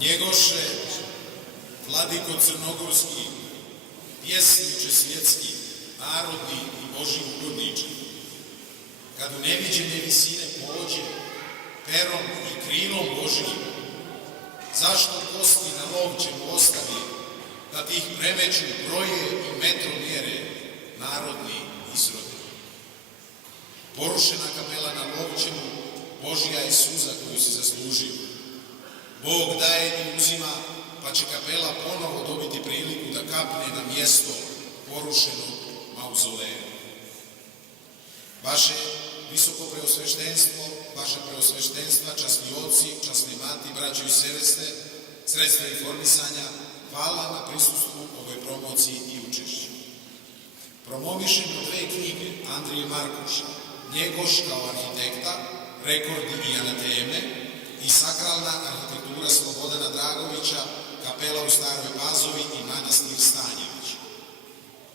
Njegoše, vladiko crnogorski, pjesniče svjetski, narodni i Boži ugodniče, kad u neviđene visine pođe, perom i krilom Božijim, zašto kosti na lovčemu ostavi, da ti ih premeću broje i metromjere narodni izrodi? Porušena kapela na lovčemu, Božija je suza koju si zaslužio. Bog daje i uzima, pa će kapela ponovo dobiti priliku da kapne na mjesto porušenog mauzoleja. Vaše visoko preosveštenstvo, vaša preosveštenstva, časni oci, časne mati, braćo i seveste, sredstva informisanja, hvala na prisustvu ovoj promociji i učešću. Promovišemo 2 knjige Andrije Markuša, Njegoš kao arhitekta, Rekordi i anateme i Sakralna arhitektura Slobodana Dragovića, kapela u Staroj Pazovi i manastir Stanjević.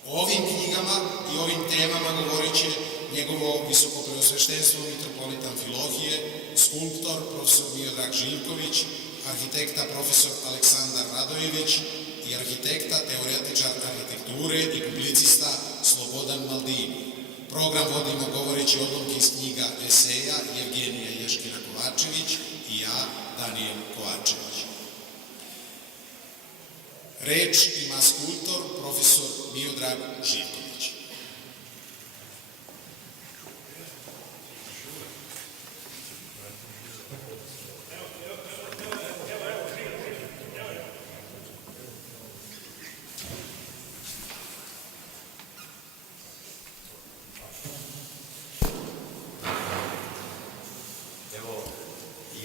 O ovim knjigama i ovim temama govorit će njegovo visoko preosveštenstvo mitropolita Amfilohije, skulptor profesor Miodrag Živković, arhitekta profesor Aleksandar Radojević i arhitekta, teoretičar arhitekture i publicista Slobodan Maldini. Program vodimo govoreći odlomke iz knjiga eseja Evgenija Ješkina Kovačević i ja, Danijel Kovačević. Reč ima skulptor profesor Miodrag Živković.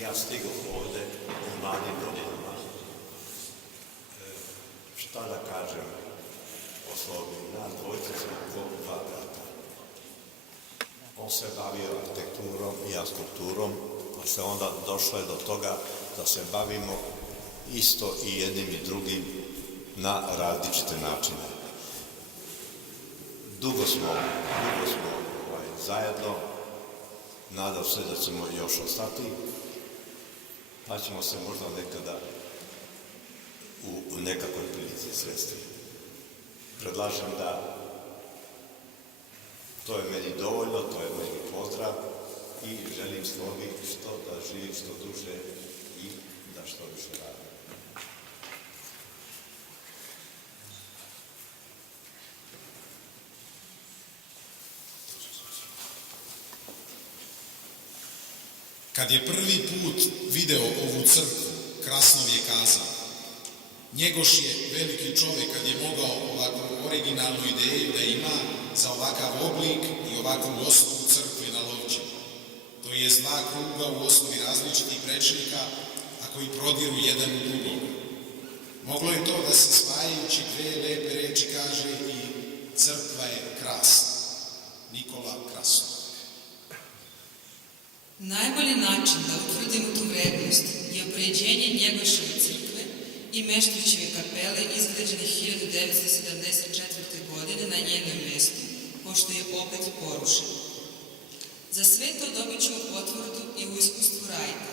Ja stigoh ovde u mladim godinama. Šta da kažem o Slobi? Nas dvojica smo ko 2 brata. On se bavio arhitekturom i ja skulpturom, pa se onda došlo je do toga da se bavimo isto i jednim i drugim na različite načine. Dugo smo zajedno, nadam se da ćemo još ostati, pa ćemo se možda nekada u nekakvoj prilici sresti. Predlažem da to je meni dovoljno, to je meni pozdrav i želim Slobi da živi što duže i da što više radi. Kad je prvi put video ovu crkvu, Krasnov je kazao: Njegoš je veliki čovjek kad je mogao ovakvu originalnu ideju da ima za ovakav oblik i ovakvu osnovu crkve na Lovćenu. To je 2 kruga u osnovi različitih prečnika, a koji prodiru jedan u drugog. Moglo je to da se spajajući 2 lepe reči kaže i crkva je krasna. Nikola Krasnov. Najbolji način da utvrdimo tu vrednost je upređenje Njegoševe crkve i Meštrićeve kapele izgrađene 1974. godine na njenom mjestu, pošto je opet porušen. Za sve to dobit ćemo potvrdu i u iskustvu Rajta.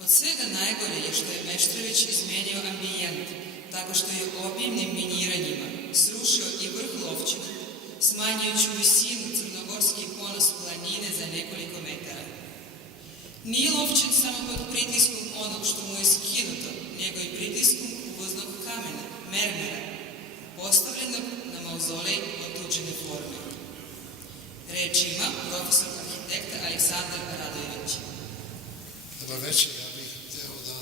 Od svega najgore je što je Meštrović izmenio ambijent, tako što je obimnim miniranjima srušio i vrh Lovćena, smanjujući visinu crnogorski ponos planine za nekoliko metara. Nije Lovćen samo pod pritiskom onog što mu je skinuto, nego i pritiskom uvoznog kamena, mermera, postavljenog na mauzolej otuđene forme. Reč ima profesor arhitekta Aleksandar Radojević. Dobar večer, ja bih hteo da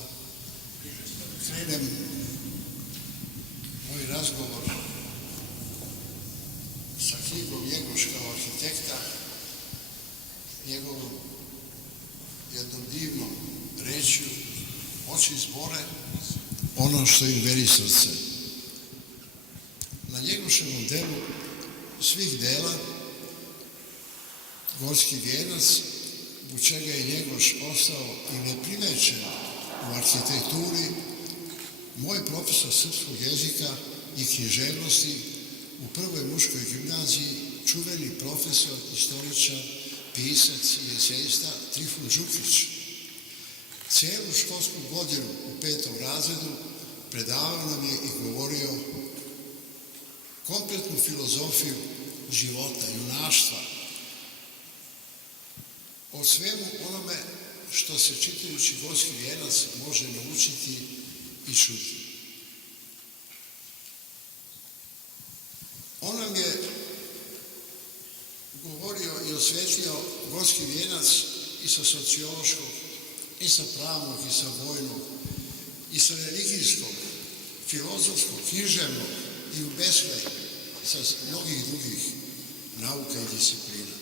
krenem moj razgovor sa knjigom Njegoš kao arhitekta, njegovom jednom divnom rečju: oči zbore ono što im veri srce. Na Njegoševom delu svih dela Gorski vijenac, zbog čega je Njegoš ostao i neprimećen u arhitekturi, moj profesor srpskog jezika i književnosti u Prvoj muškoj gimnaziji, čuveni profesor, istoričar, pisac i esejista Trifun Đukić. Celu školsku godinu u 5. razredu predavao nam je i govorio kompletnu filozofiju života, junaštva, o svemu onome što se čitajući Gorski vijenac može naučiti i čuti. On nam je govorio i osvetlio Gorski vijenac i sa sociološkog, i sa pravnog, i sa vojnog, i sa religijskog, filozofskog, književnog i u beskraj sa mnogih drugih nauka i disciplina.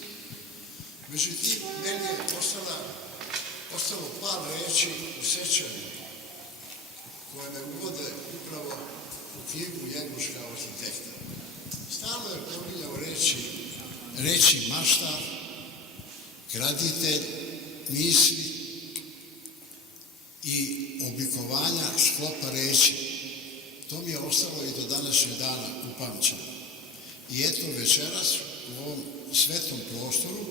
Međutim, meni je ostalo par reči u sećanju koje me uvode upravo u knjigu Njegoš kao arhitekta. Stalno je pominjao reči maštar, graditelj, misli i oblikovanja sklopa reči. To mi je ostalo i do današnjeg dana upamćeno. I eto večeras u ovom svetom prostoru,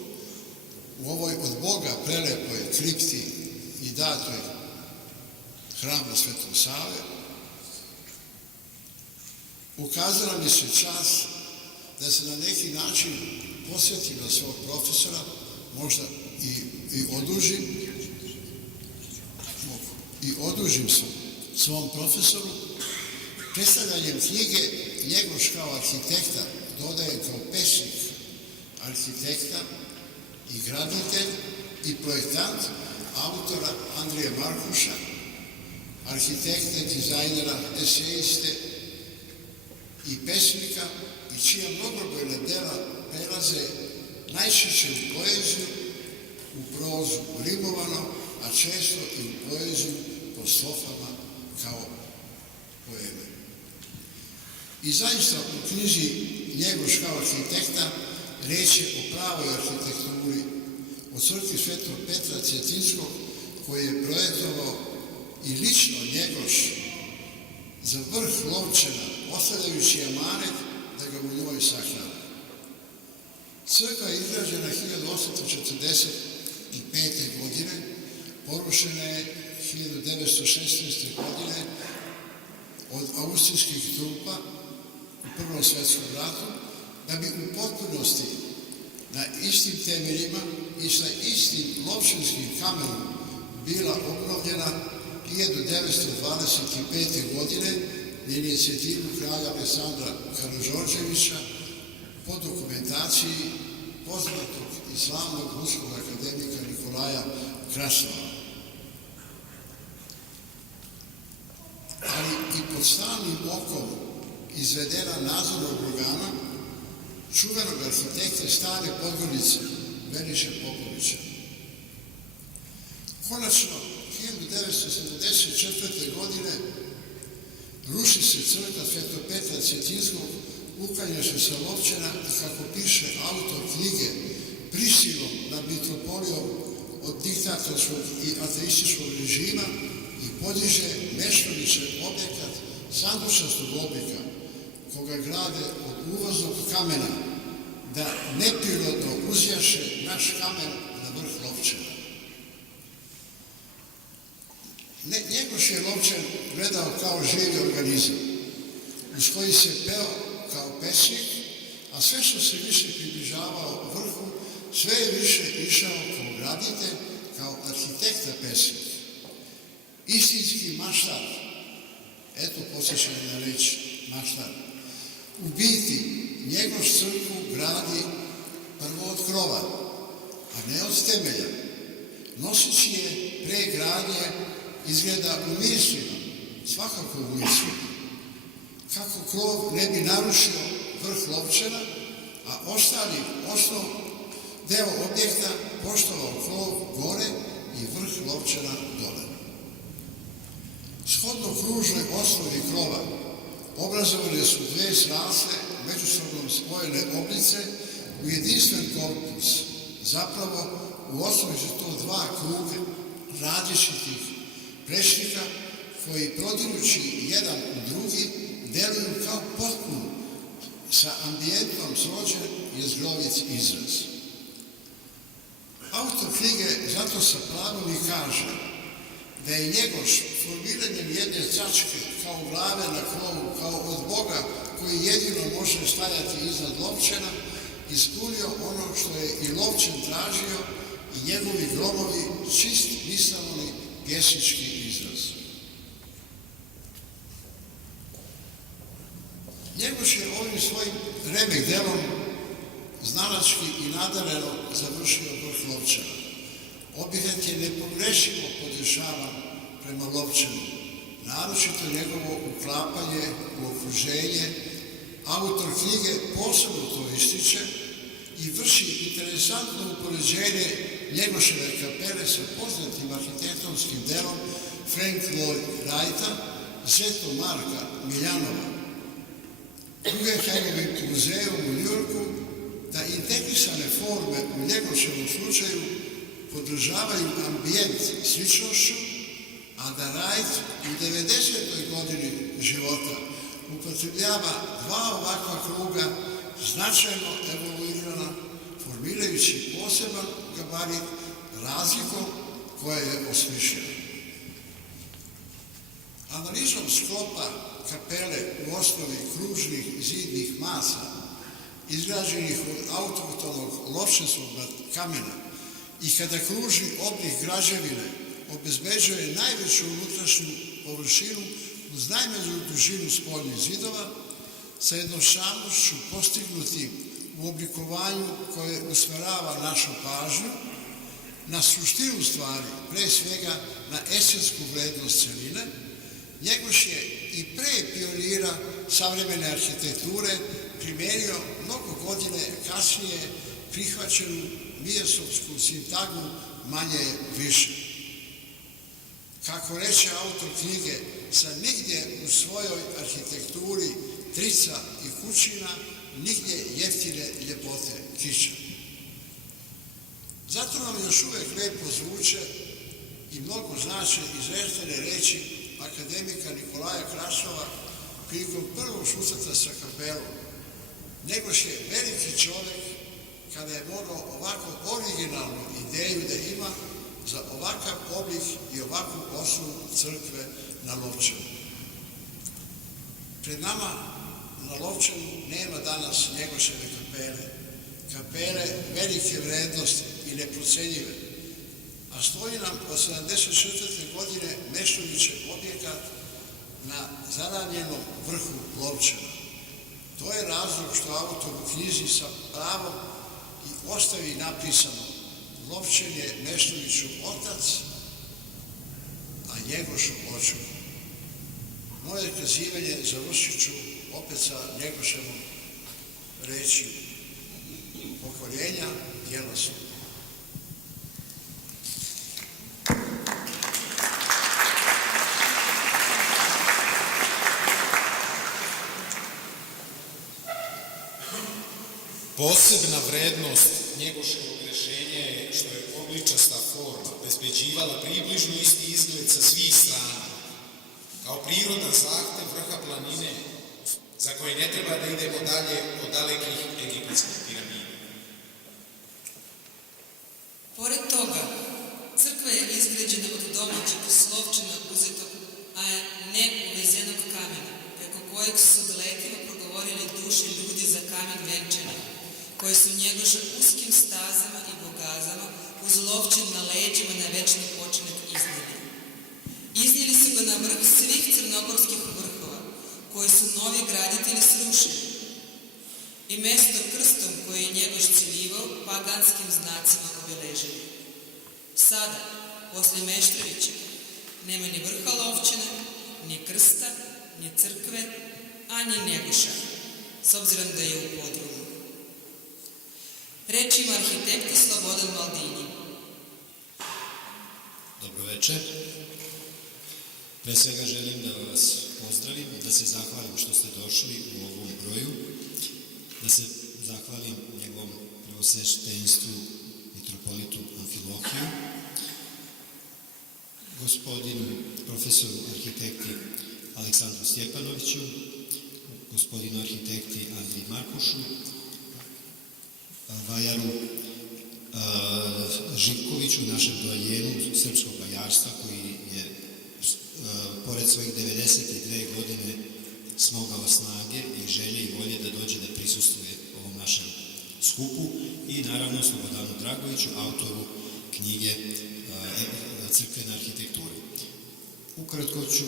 u ovoj od Boga prelepoj kripti i datoj hrama Svetog Save, ukazala mi se čas da se na neki način posvetim na svog profesora, možda i odužim svom profesoru, predstavljanjem knjige Njegoš kao arhitekta, dodaje kao pesnik arhitekta i graditelj i projektant autora Andrije Markuša, arhitekte, dizajnera, esejiste i pesnika i čija mnogobrojna dela prelaze najčešće u poeziju, u prozu rimovano, a često i u poeziju po strofama kao poeme. I zaista u knjizi Njegoš kao arhitekta reč je o pravoj arhitekturi, o crkvi Svetog Petra Cetinskog, koji je projektovao i lično Njegoš za vrh Lovćena, ostavljajući amanet da ga u njoj sahrani. Crkva je izgrađena 1845. godine, porušena je 1916. godine od austrijskih trupa u Prvom svjetskom ratu, da bi u potpunosti na istim temeljima i sa istim lovćanskim kamenom bila obnovljena 1925. godine na inicijativu kralja Aleksandra Karađorđevića po dokumentaciji poznatog i slavnog ruskog akademika Nikolaja Kraslova. Ali i pod stalnim okom izvedena nadzornog organa čuvenog arhitekte Stare Podgorice, Veriše Popovića. Konačno, 1974. godine ruši se crkva Svetog Petra Cetinskog, uklanja se sa Lovćena i, kako piše autor knjige, prisilom nad mitropolijom od diktatorskog i ateističkog režima i podiže Meštrovićev objekat sandučastog oblika, koga grade od uvoznog kamena, da neprirodno uzjaše naš kamen na vrh Lovćena. Njegoš je Lovćen gledao kao živi organizam, uz koji se peo kao pesnik, a sve što se više približavao vrhu, sve je više išao kao graditelj, kao arhitekta pesnik. Istinski maštar, eto posjećanje na reč maštar. U biti, Njegoš crkvu gradi prvo od krova, a ne od temelja. Noseći je pre gradnje izgleda u mislima, svakako u mislima. Kako krov ne bi narušio vrh Lovćena, a ostali osnov deo objekta poštovao krov gore i vrh Lovćena dole. Shodno kružnoj osnovi krova obrazovane su dve srasle, međusobno spojene oblice u jedinstven korpus. Zapravo, u osnovi su to dva kruga različitih prešnika koji, prodirući jedan u drugi, deluju kao potpuno sa ambijentom srođen jezgrovit izraz. Autor knjige zato sa pravom i kaže da je Njegoš formiranjem jedne tačke kao glave na krovu, kao od Boga koji jedino može stajati iznad Lovćena, ispunio ono što je i Lovćen tražio i njegovi gromovi čist misaoni pjesnički izraz. Njegoš je ovim svojim remek delom znalački i nadareno završio vrh Lovćena. Objekat je nepogrešivo podešavan prema Lovćenu, naročito njegovo uklapanje u okruženje. Autor knjige posebno to ističe i vrši interesantno upoređenje Njegoševe kapele sa poznatim arhitektonskim delom Frank Lloyd Wrighta, Zeto Marka Miljanova. Guggenheimovim muzejom u Njujorku da integrisane forme u Njegoševom slučaju podržavaju ambijent sličnošću, a da Wright u 90. godini života upotrebljava dva ovakva kruga značajno evoluirana, formirajući poseban gabarit razlikom koja je osmišljena. Analizom sklopa kapele u osnovi kružnih zidnih masa, izgrađenih od autohtonog lovčanskog kamena, i kada kružni oblik građevine obezbeđuje najveću unutrašnju površinu uz najmanju dužinu spoljnih zidova, sa jednostavnošću postignuti u oblikovanju koje usmerava našu pažnju na suštinu stvari, pre svega na estetsku vrednost celine, Njegoš je i pre pionira savremene arhitekture primenio mnogo godine kasnije prihvaćenu mijasovsku sintagmu manje je više. Kako reče autor knjige, sa nigdje u svojoj arhitekturi trica i kućina, nigdje jeftine ljepote kića. Zato nam još uvek lepo zvuče i mnogo znače izrečene reči akademika Nikolaja Krasova prilikom prvog susreta sa kapelom. Njegoš je veliki čovek kada je mogao ovako originalnu ideju da ima za ovakav oblik i ovakvu osnovu crkve na Lovćenu. Pred nama na Lovćenu nema danas Njegoševe kapele velike vrednosti i neprocenjive, a stoji nam od 74. godine Meštrovićev objekat na zaranjenom vrhu Lovćena. To je razlog što autor u knjizi sa pravom i ostavi napisano: Lovćen je Meštroviću otac, a Njegošu očuv. Moje kazivanje završit ću opet sa Njegoševom reči: pokoljenja djela su. Posebna vrednost Njegoševog rešenja je što je obličasta forma obezbeđivala približno isti izgled sa svih strana, kao prirodan zahtev vrha planine, za koje ne treba da idemo dalje od dalekih egipatskih piramida. Pored toga, crkva je izgrađena od domaćeg Slovčena uzetog, a ne uvezenog kamena, preko kojeg su dalekivo progovorili duše ljudi za kamen venčanja, koje su Njegoša uskim stazama i bogazama uz Lovćen na leđima na večni počinak iznijeli. Iznijeli su ga na vrh svih crnogorskih vrhova, koje su novi graditelji srušili, i mesto krstom koje je Njegoš celivao paganskim znacima obeležili. Sada, posle Meštrovića, nema ni vrha Lovćena, ni krsta, ni crkve, a ni Njegoša, s obzirom da je u podrumu. Reč ima arhitekta Slobodan Maldini. Dobro večer. Pre svega želim da vas pozdravim, da se zahvalim što ste došli u ovom broju, da se zahvalim njegovom preosveštenstvu mitropolitu Amfilohiju, gospodinu profesoru arhitekti Aleksandru Stjepanoviću, gospodinu arhitekti Andriji Markušu, vajaru Živkoviću, našem doajenu srpskog vajarstva koji je 92 godine smogao snage i želje i volje da dođe da prisustvuje ovom našem skupu i naravno Slobodanu Dragoviću, autoru knjige Crkvena arhitektura. Ukratko ću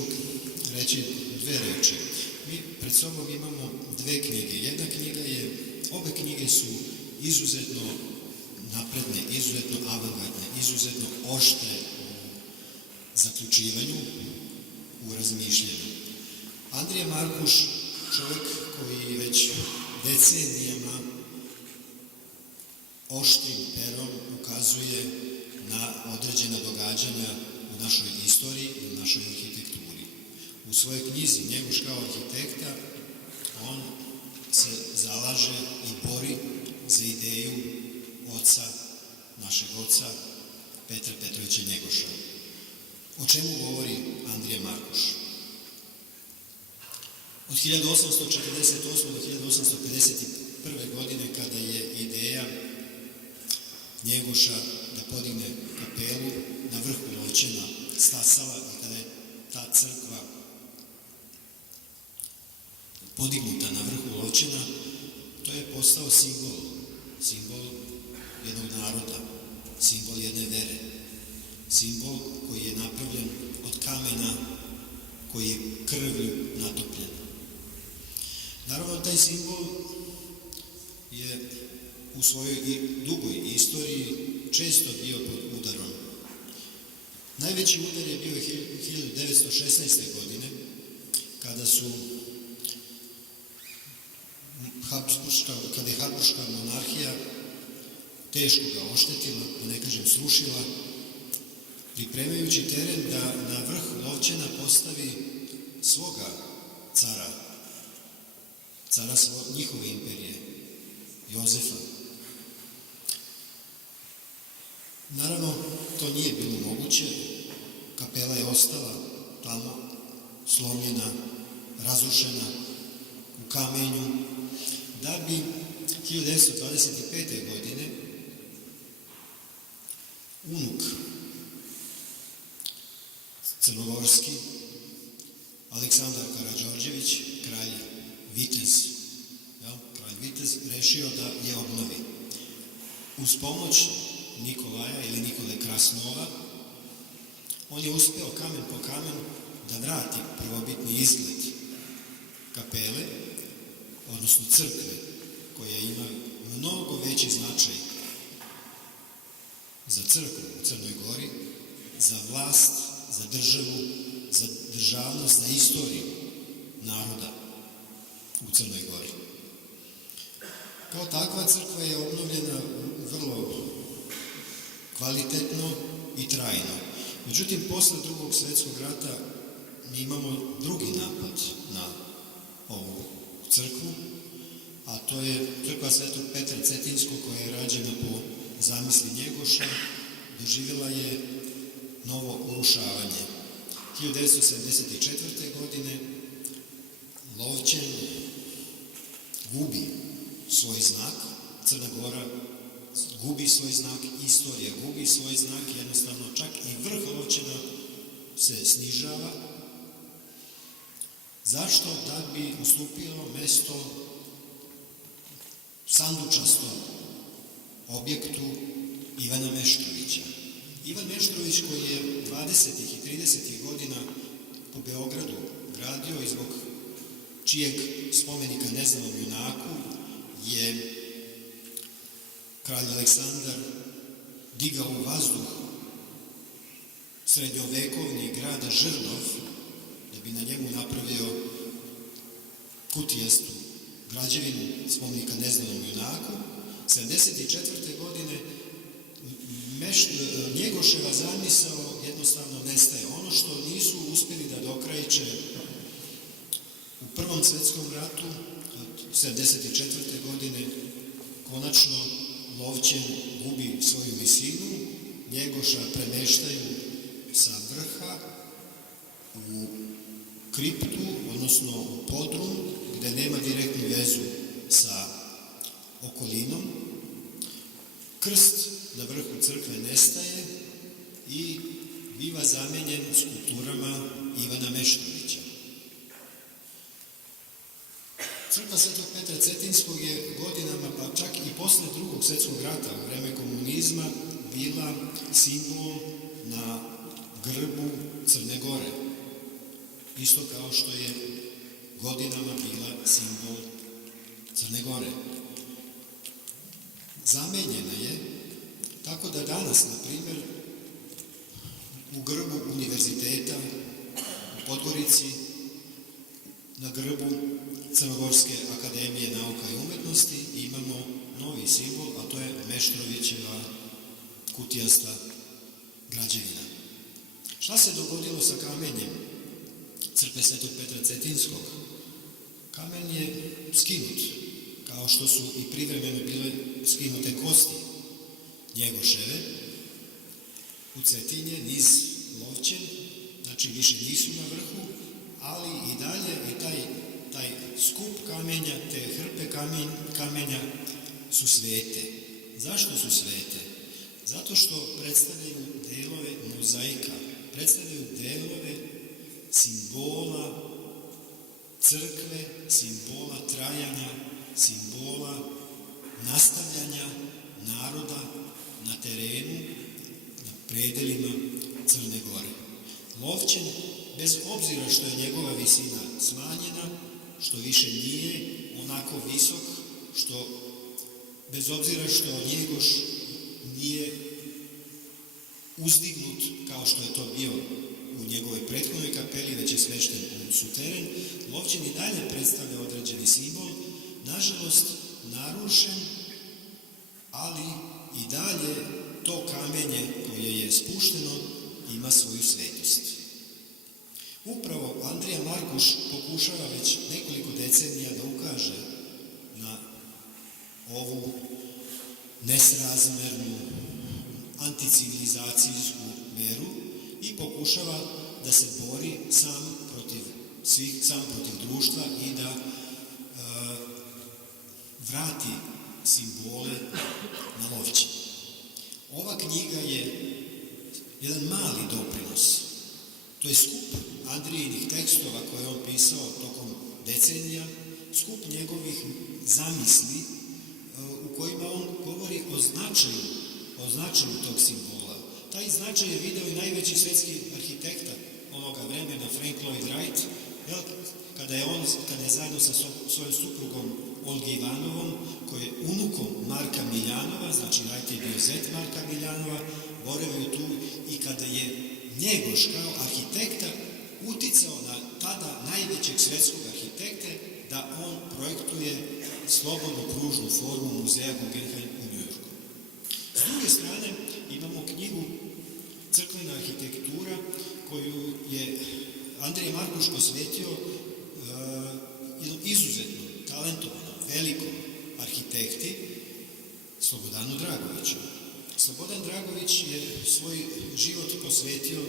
reći dve reči. Mi pred sobom imamo dve knjige. Obe knjige su izuzetno napredne, izuzetno avangardne, izuzetno oštre u zaključivanju, u razmišljanju. Andrija Markuš, čovjek koji već decenijama oštrim perom ukazuje na određena događanja u našoj istoriji i u našoj arhitekturi. U svojoj knjizi Njegoš kao arhitekta on se zalaže i bori za ideju našeg oca Petra Petrovića Njegoša. O čemu govori Andrija Markuš? Od 1848. do 1851. godine, kada je ideja Njegoša da podigne kapelu na vrhu Lovćena stasala i kada je ta crkva podignuta na vrhu Lovćena, to je postao simbol jednog naroda, simbol jedne vere, simbol koji je napravljen od kamena koji je krvlju natopljen. Naravno, taj simbol je u svojoj dugoj istoriji često bio pod udarom. Najveći udar je bio 1916. godine, kada je Habsburška monarhija teško ga oštetila, da ne kažem srušila, pripremajući teren da na vrh Lovćena postavi svoga cara njihove imperije, Jozefa. Naravno, to nije bilo moguće. Kapela je ostala tamo, slomljena, razrušena, u kamenju, da bi 1925. godine unuk crnogorski Aleksandar Karađorđević, kralj Vitez, rešio da je obnovi. Uz pomoć Nikolaja ili Nikole Krasnova, on je uspeo kamen po kamen da vrati prvobitni izgled kapele, odnosno crkve, koja ima mnogo veći značaj za crkvu u Crnoj Gori, za vlast, za državu, za državnost, za istoriju naroda u Crnoj Gori. Kao takva crkva je obnovljena vrlo kvalitetno i trajno. Međutim, posle Drugog svjetskog rata mi imamo drugi napad na ovu crkvu, a to je crkva Svetog Petra Cetinskog, koja je rađena po zamisli Njegoša, doživjela je novo urušavanje. 1974. godine Lovćen gubi svoj znak, Crna Gora gubi svoj znak, istorija gubi svoj znak, jednostavno čak i vrh Lovćena se snižava. Zašto? Da bi ustupilo mesto sandučastom objektu Ivana Meštrovića. Ivan Meštrović, koji je 20. i 30. godina po Beogradu gradio i zbog čijeg spomenika neznanom junaku je kralj Aleksandar digao u vazduh srednjovekovni grad Žrnov, da bi na njemu napravio kutijastu građevinu spomenika neznanom junaku. 1974. godine Njegoševa zamisao jednostavno nestaje. Ono što nisu uspjeli da dokrajiče u Prvom svjetskom ratu od 1974. godine, konačno Lovćen gubi svoju visinu, Njegoša premeštaju sa vrha u kriptu, odnosno u podrum, gde nema direktnu vezu sa okolinom. Krst na vrhu crkve nestaje i biva zamenjen skulpturama Ivana Meštrovića. Crkva Svetog Petra Cetinskog je godinama, pa čak i posle Drugog svjetskog rata, u vreme komunizma, bila simbol na grbu Crne Gore. Isto kao što je godinama bila simbol Crne Gore. Zamenjena je, tako da danas, na primjer, u grbu univerziteta u Podgorici, na grbu Crnogorske akademije nauka i umetnosti imamo novi simbol, a to je Meštrovićeva kutijasta građevina. Šta se dogodilo sa kamenjem crkve Svetog Petra Cetinskog? Kamen je skinut, kao što su i privremeno bile skinute kosti Njegoševe. U Cetinje niz Lovćen, znači više nisu na vrhu, ali i dalje i taj skup kamenja, te hrpe kamenja su svete. Zašto su svete? Zato što predstavljaju delove mozaika, predstavljaju delove simbola crkve, simbola trajanja, simbola nastavljanja naroda na terenu, na predelima Crne Gore. Lovćen, bez obzira što je njegova visina smanjena, što više nije onako visok, što bez obzira što Njegoš nije uzdignut kao što je to bio u njegovoj prethodnoj kapeli, već je smešten u suteren, Lovćen i dalje predstavlja određeni simbol, nažalost narušen, ali i dalje to kamenje koje je spušteno ima svoju svetost. Upravo Andrija Markuš pokušava već nekoliko decenija da ukaže na ovu nesrazmernu anticivilizacijsku meru i pokušava da se bori sam protiv društva i da vrati simbole na Lovćen. Ova knjiga je jedan mali doprinos. To je skup Andrijinih tekstova koje je on pisao tokom decenija, skup njegovih zamisli u kojima on govori o značaju tog simbola. Taj značaj je video i najveći svetski arhitekta onoga vremena, Frank Lloyd Wright, kada je zajedno sa svojom suprugom Olgi Ivanovom, koji je unukom Marka Miljanova, znači Wright je bio zet Marka Miljanova, boravio tu i kada je Njegoš kao arhitekta uticao na tada najvećeg svetskog arhitekte da on projektuje slobodnu kružnu formu muzeja Guggenheim u Njujorku. S druge strane imamo knjigu Crkvena arhitektura koju je Andrija Markuš posvetio jednom izuzetno talentovanom, velikom arhitekti Slobodanu Dragoviću. Slobodan Dragović je svoj život posvetio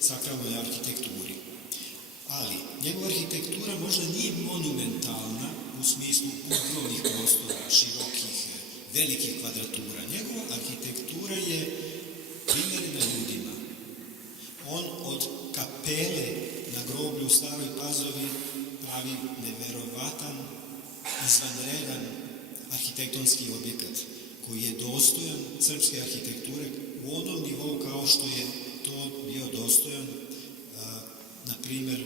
sakralnoj arhitekturi. Ali njegova arhitektura možda nije monumentalna u smislu ogromnih prostora, širokih, velikih kvadratura. Njegova arhitektura je primjerena ljudima. On od kapele na groblju u Staroj Pazovi pravi neverovatan, izvanredan arhitektonski objekat koji je dostojan srpske arhitekture u onom nivou kao što je to bio dostojan, na primjer,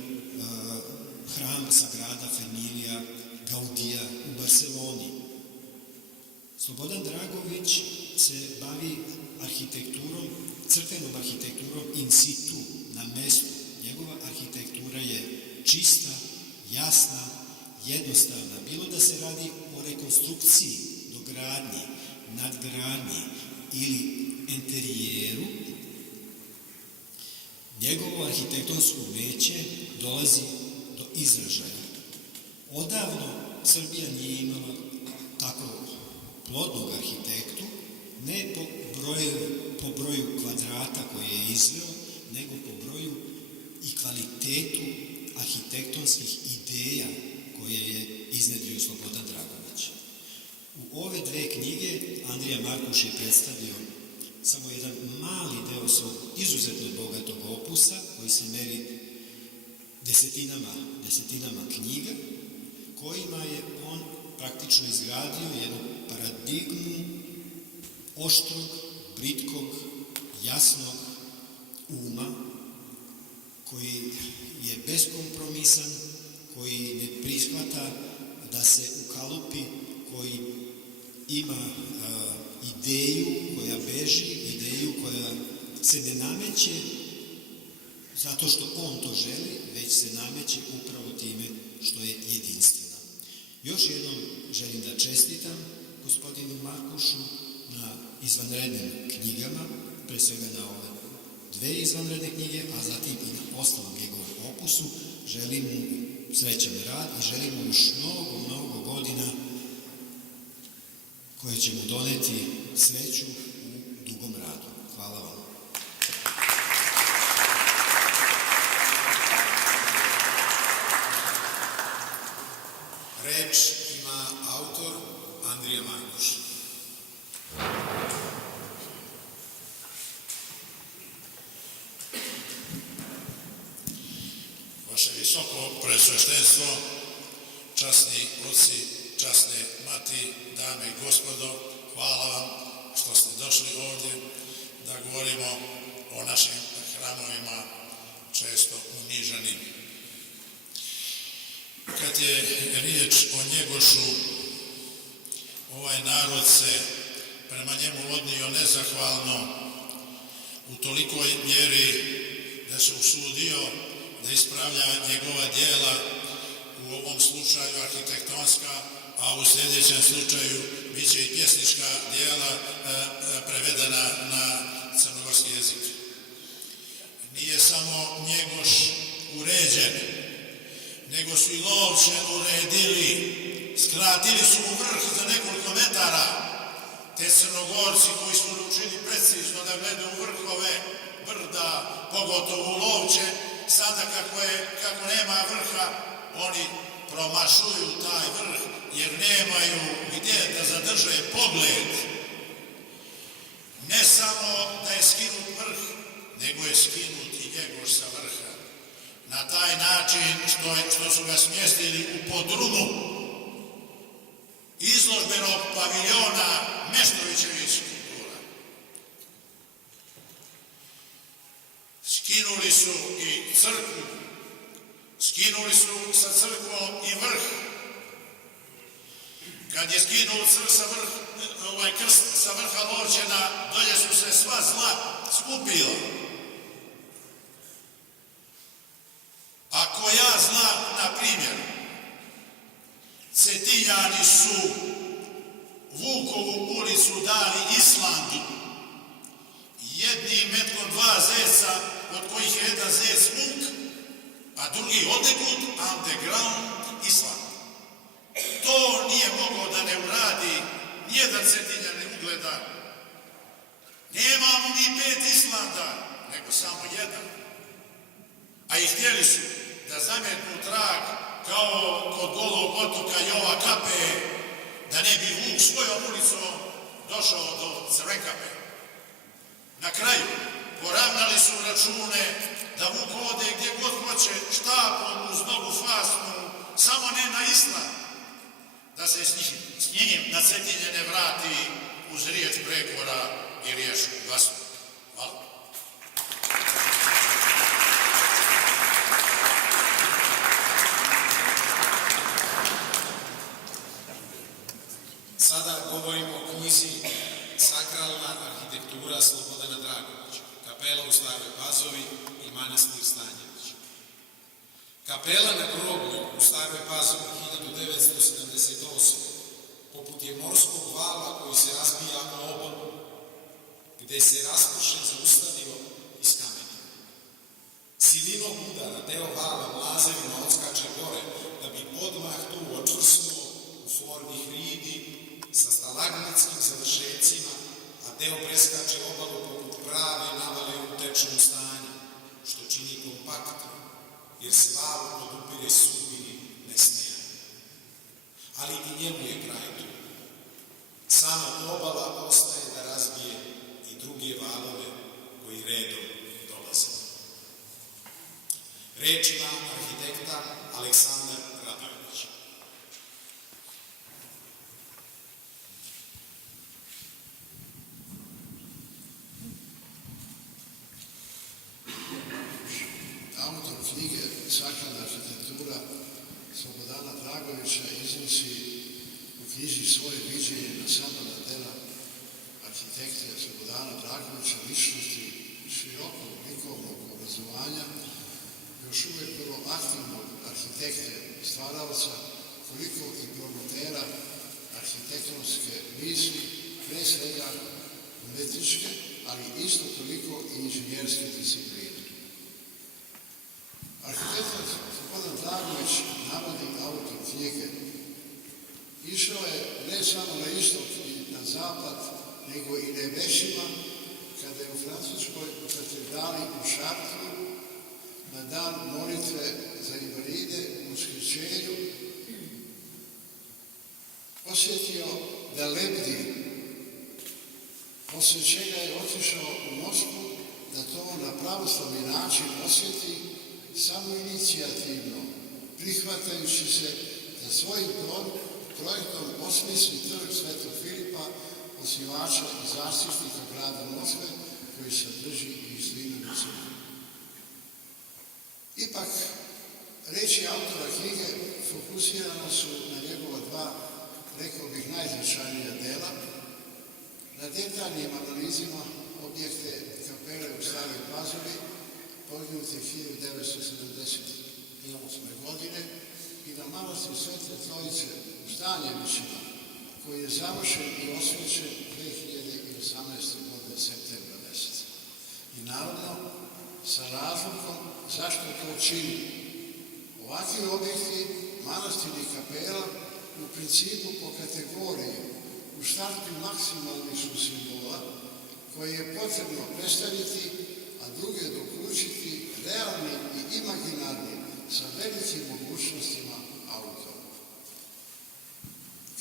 hram Sagrada Familia Gaudija u Barceloni. Slobodan Dragović se bavi arhitekturom, crkvenom arhitekturom in situ, na mestu. Njegova arhitektura je čista, jasna, jednostavna. Bilo da se radi o rekonstrukciji, dogradnji, nadgradnji ili enterijeru, njegovo arhitektonsko umeće dolazi do izražaja. Odavno Srbija nije imala tako plodnog arhitektu, ne po broju kvadrata koje je izveo, nego po broju i kvalitetu arhitektonskih ideja koje je iznedrio Slobodan Dragović. U ove dve knjige Andrija Markuš je predstavio samo jedan mali deo svog izuzetno bogatog opusa koji se meri desetinama knjiga kojima je on praktično izgradio jednu paradigmu oštrog, britkog, jasnog uma, koji je beskompromisan, koji ne prihvata da se ukalupi, koji ima ideju koja beži, ideju koja se ne nameće zato što on to želi, već se nameće upravo time što je jedinstvena. Još jednom želim da čestitam gospodinu Markušu na izvanrednim knjigama, pre svega na ove dve izvanredne knjige, a zatim i na ostalom njegovom opusu. Želim mu srećan rad i želim mu još mnogo godina koje će mu doneti sreću u dugom radu. Hvala vam. Reč ima autor Andrija Markuš. Vaše visoko preosveštenstvo, časni oci, časne mati, dame i gospodo, hvala vam što ste došli ovdje da govorimo o našim hramovima često uniženim. Kad je riječ o Njegošu, ovaj narod se prema njemu odnio nezahvalno u tolikoj mjeri da se usudio da ispravlja njegova djela, u ovom slučaju arhitektonska, a u sljedećem slučaju bit će i pjesnička djela prevedena na crnogorski jezik. Nije samo Njegoš uređen, nego su i Lovće uredili, skratili su mu vrh za nekoliko metara, te Crnogorci koji su učili precizno da gledaju vrhove brda, pogotovo u Lovće, sada kako nema vrha, oni promašuju taj vrh jer nemaju gdje da zadrže pogled. Ne samo da je skinut vrh, nego je skinut i Njegoš sa vrha. Na taj način što su ga smjestili u podrumu izložbenog paviljona Meštrovićevih skulptura. Skinuli su i crkvu, skinuli su sa crkvom i vrh. Kad je skinuo krst sa vrha Lovćena, dolje su se sva zla skupila. Ako ja znam, na primjer, Cetinjani su Vukovu ulicu dali Islandu, jednim metkom dva zeca, od kojih je jedan zec Vuk, a drugi odegut, underground Island. To nije mogao da ne uradi nijedan Cetinjan ne ugleda. Nemamo mi 5 Islanda, nego samo jedan. A i htjeli su da zametnu trag kao kod Golog otoka Jova Kape, da ne bi Vuk svojom ulicom došao do Crvenkape. Na kraju poravnali su račune da Vuk ode gdje god hoće štapom uz nogu fasnu, samo ne na Island, da se s njim na Cetinje ne vrati uz riječ prekora i riječ glasnog. Hvala. Sada govorimo o knjizi Sakralna arhitektura Slobodana Dragovića, kapela u Staroj Pazovi i manastir Stanjević. Kapela na groblju u Staroj Pazovi 1978. poput je morskog vala koji se razbija na obalu, gde se raspršen zaustavio iz kamenja. Silinom udara deo vala mlazevima odskače gore, da bi odmah tu očvrsnuo u formi hridi sa stalagnitskim završecima, a deo preskače obalu poput prave navale u tečnom stanju, što čini kompaktno, jer se valu podupire sudbini nesneja. Ali i njemu je kraj tu. Samo obala ostaje da razbije i druge valove koji redom dolaze. Reč ima arhitekta Aleksandar Radojević. sakralna arhitektura Slobodana Dragovića iznosi u knjizi svoje viđenje na sabrana dela arhitekte Slobodana Dragovića, ličnosti širokog likovnog obrazovanja, još uvek vrlo aktivnog arhitekte, stvaraoca, koliko i promotera arhitektonske misli, pre svega umetničke, ali isto toliko i inženjerske discipline. Arhitekt Slobodan Dragović, navodni autor knjige, išao je ne samo na istok i na zapad, nego i nebesima, kada je u Francuskoj katedrali u Šartru na dan molitve za invalide u ushićenju osjetio da lebdi, posle čega je otišao u Moskvu da to na pravoslavni način osjeti samo inicijativno, prihvatajući se da svojim projektom osmisli trg Svetog Filipa, osnivača i zaštitnika grada Moskve, koji sadrži i slinu crkvu. Ipak, reči autora knjige fokusirana su na njegova dva, rekao bih, najznačajnija dela, na detaljnim analizima objekte kapele u Staroj Pazovi, podignute 1978. godine, i na manastir Svete Trojice u Stanjevićima, koji je završen i osvećen 2018. godine septembra meseca. I naravno, sa razlogom zašto to čini. Ovakvi objekti, manastiri i kapela, u principu po kategoriji u štartu maksimalni su simbola koje je potrebno predstaviti, a druge dokučiti realnim i imaginarnim sa velikim mogućnostima autora.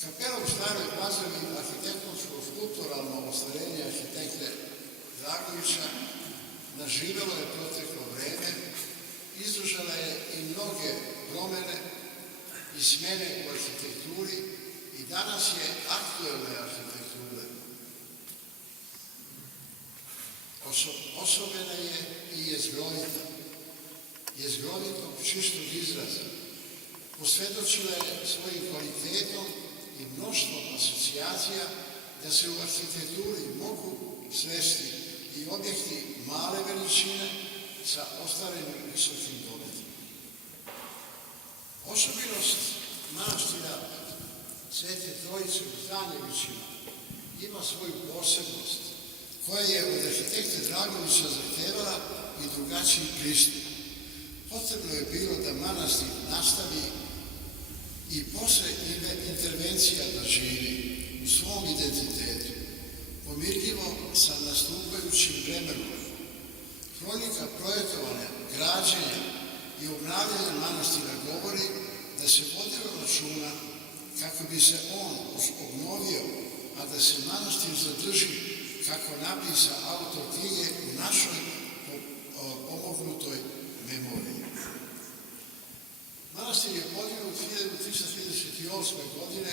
Kapela u Staroj Pazovi, arhitektonsko-skulpturalno ostvarenje arhitekte Dragovića, naživelo je proteklo vreme, izdržala je i mnoge promene i smene u arhitekturi i danas je aktuelne arhitekture. Osobena je i jezgrovita, jezgrovitog čistog izraza. Posvjedočila je svojim kvalitetom i mnoštvom asocijacija da se u arhitekturi mogu svesti i objekti male veličine sa ostvarenim visokim dometima. Osobinost manastira Svete Trojice u Stanjevićima ima svoju posebnost, koja je od arhitekte Dragovića zahtevala i drugačiji pristup. Potrebno je bilo da manastir nastavi i posle intervencija da živi u svom identitetu, pomirljivo sa nastupajućim vremenom. Hronika projektovanja, građenja i obnavljanja manastira govori da se vodilo računa kako bi se on obnovio, a da se manastir zadrži kako napisa autor knjige u našoj pomognutoj memoriji. Manastir je podignut 1338. godine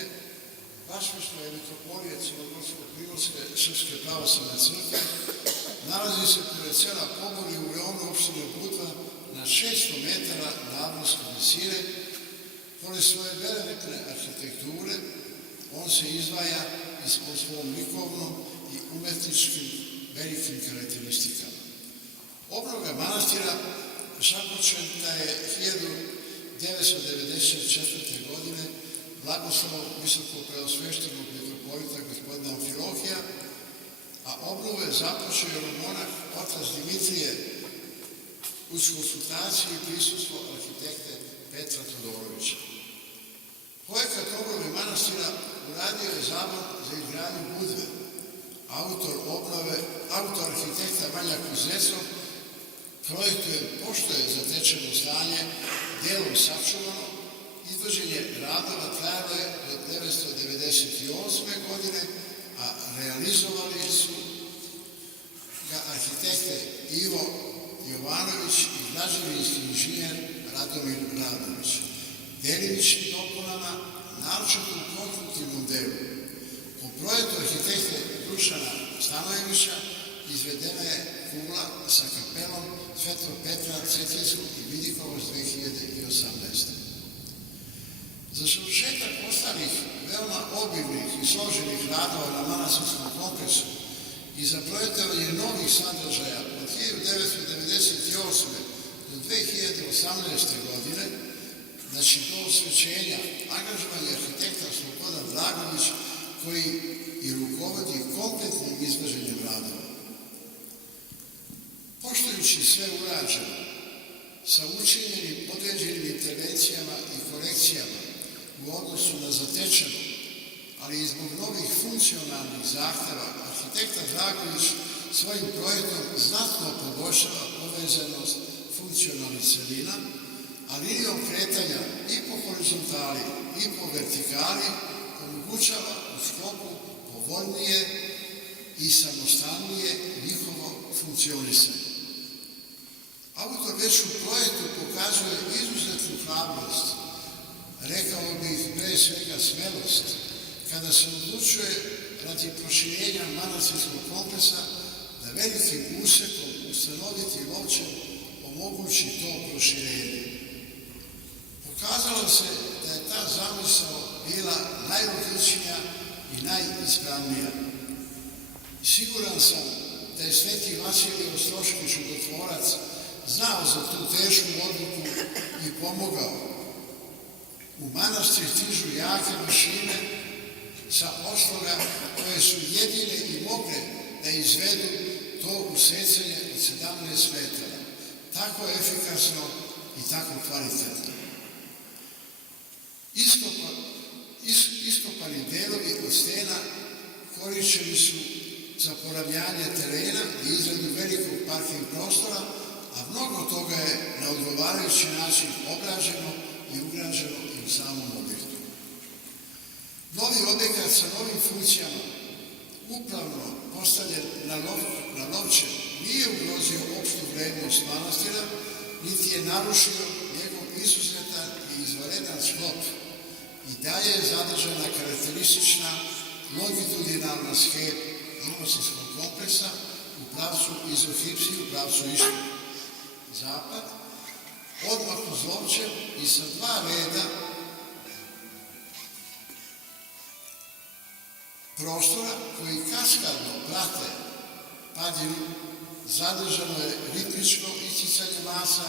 Vašmištvo je mitropolije Crnogorsko-primorske Srpske pravoslavne crkve, nalazi se pored sela Pobori u reonu opštine Budva na 600 metara nadmorske visine. Pored svoje velelepne arhitekture, on se izdvaja po svom likovnom i umetničkim velikim karakteristikama. Obnova manastira započeta je 1994. godine blagoslovom visoko preosveštenog mitropolita gospodina Amfilohija, a obnovu je započeo monah otac Dimitrije uz konsultaciju i prisustvo arhitekte Petra Todorovića. Projekat obnove manastira uradio je Zavod za izgradnju Budve. Autor arhitekta Vanja Kuznecov projektuje, pošto je zatečeno stanje delom sačuvano, izvođenje radova trajalo je do 1998. godine, a realizovali su ga arhitekte Ivo Jovanović i građevinski inženjer Radomir Radović. Delimičnim dopunama, naročito u konstruktivnom delu. Po projektu arhitekte Dušana Stanojevića izvedena je kugla sa kapelom Svetog Petra Cetinskog i Vidikovac 2001. radova na manastirskom kompleksu i za projektovanje novih sadržaja od 1998. do 2018. godine, znači do osvećenja, angažovan je arhitekta Slobodan Dragović koji i rukovodi kompletnim izvođenjem radova. Poštujući sve urađeno, sa učinjenim određenim intervencijama i korekcijama u odnosu na zatečeno, ali i zbog novih funkcionalnih zahteva, arhitekta Dragović svojim projektom znatno poboljšava povezanost funkcionalnih celina, a linijom kretanja i po horizontali i po vertikali omogućava u sklopu povoljnije i samostalnije njihovo funkcionisanje. Autor već u projektu pokazuje izuzetnu hrabrost, rekao bih pre svega smelost, kada se odlučuje radi proširenja manastirskog kompleksa da velikim usekom ustanoviti lovčem omogući to proširenje. Pokazalo se da je ta zamisao bila najlogičnija i najispravnija. Siguran sam da je sveti Vasilij Ostroški čudotvorac znao za tu tešku odluku i pomogao. U manastir stižu jake mašine sa Ostroga koje su jedine i mogle da izvedu to usecanje od 17 metara. Tako efikasno i tako kvalitetno. Iskopani delovi od stena korišćeni su za poravnjanje terena i izradu velikog parking prostora, a mnogo toga je na odgovarajući način obrađeno i ugrađeno i u samom objektu. Novi objekat sa novim funkcijama, upravno postavljen na lovče, nije ugrozio opštu vrednost manastira, niti je narušio njegov izuzetan i izvanredan sklop. I dalje je zadržana karakteristična longitudinalna schema manastirskog kompleksa u pravcu izohipsiji, u pravcu istok-zapad, odmah uz lovče i sa dva reda prostora koji kaskadno prate padinu. Zadržano je ritmičko isticanje masa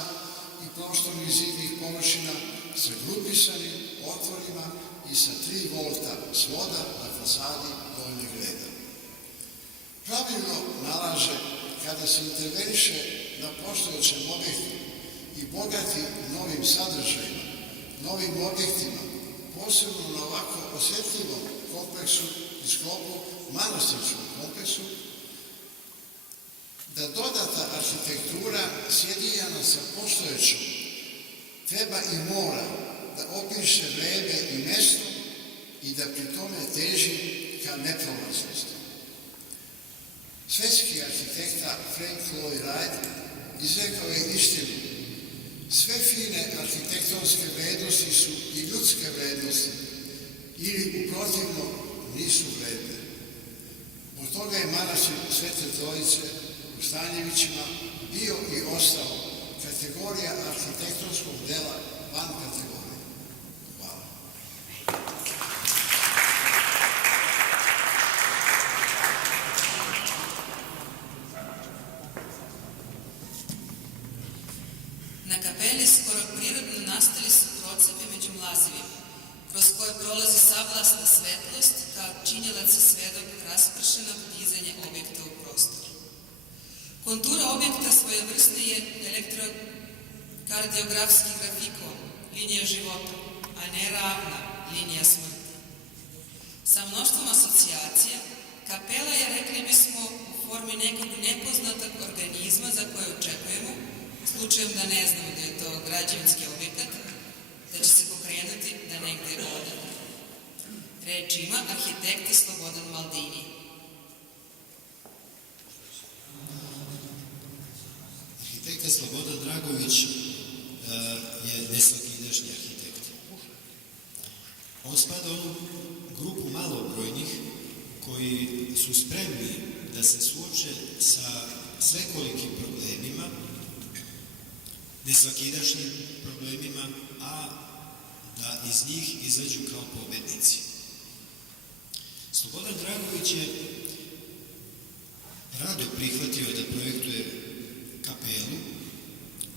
i prostornih zidnih površina sa grupisanim otvorima i sa 3 volta svoda na fasadi donjeg reda. Pravilno nalaže kada se interveniše na postojećem objektu i bogati novim sadržajima, novim objektima, posebno na ovako osjetljivom kompleksu i sklopu manastirskom kompleksu, da dodata arhitektura sjedinjena sa postojećom treba i mora da opiše vreme i mesto i da pri tome teži ka neprolaznosti. Svetski arhitekta Frank Lloyd Wright izrekao je istinu. Sve fine arhitektonske vrednosti su i ljudske vrednosti ili uprotivno nisu vredne. Od toga je manastir Svete Trojice u Stanjevićima bio i ostao kategorija arhitektonskog dela van kategorije. Hvala. Na kapeli skoro prirodno nastali su procepe među mlazivima, kroz koje prolazi savlasna svetlost kao činjelac i svedok raspršenog dizanja objekta u prostoru. Kontura objekta svojevrsni je elektrokardiografski grafikon, linija života, a ne ravna linija smrti. Sa mnoštvom asocijacija, kapela je, rekli bismo, u formi nekog nepoznatog organizma za koje očekujemo, slučajem da ne znamo da je to građevinski objekat, da će se pokrenuti da negde ode. Reč ima arhitekta Slobodan Maldini. Arhitekta Slobodan Dragović je nesvakidašnji arhitekt. On spada u onu grupu malobrojnih koji su spremni da se suoče sa svekolikim problemima, nesvakidašnjim problemima, a da iz njih izađu kao pobednici. Slobodan Dragović je rado prihvatio da projektuje kapelu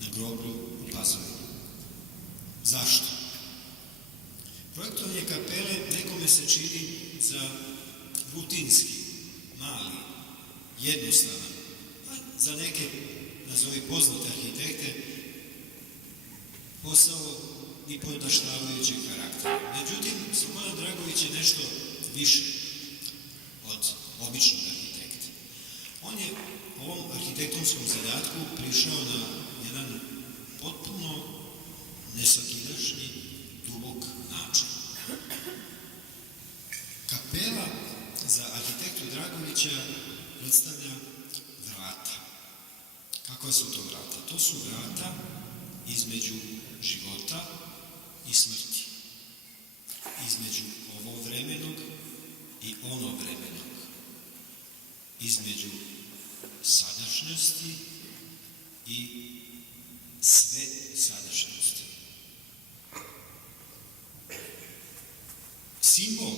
na groblju u Pazovi. Zašto? Projektovanje kapele nekome se čini za rutinski, mali, jednostavan, a za neke, nazovi poznate arhitekte, posao i podaštavajućeg karaktera. Međutim, Slobodan Dragović je nešto više od običnog arhitekta. On je ovom arhitektonskom zadatku prišao na jedan potpuno nesvakidašnji, dubok način. Kapela za arhitektu Dragovića predstavlja vrata. Kakva su to vrata? To su vrata između života i smrti. Između ovovremenog i onovremenog. Između sadašnjosti i sve sadašnjosti. Simbol,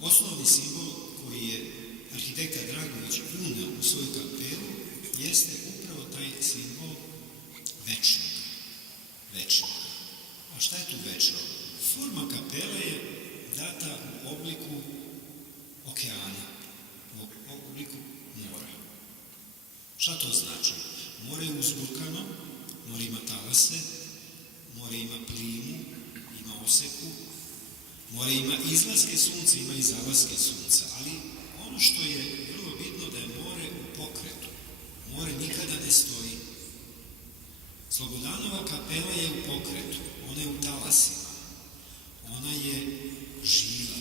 osnovni simbol koji je arhitekta Dragović uneo u svoju kapelu jeste upravo taj simbol večnog. Večnog. A šta je tu večno? Forma kapele je data u obliku okeana, u obliku mora. Šta to znači? More je uzburkano, more ima talase, more ima plimu, ima oseku, more ima izlaske sunca, ima i zalaske sunca, ali ono što je vrlo bitno da je more u pokretu. More nikada ne stoji. Slobodanova kapela je u pokretu, ona je u talasima, ona je živa,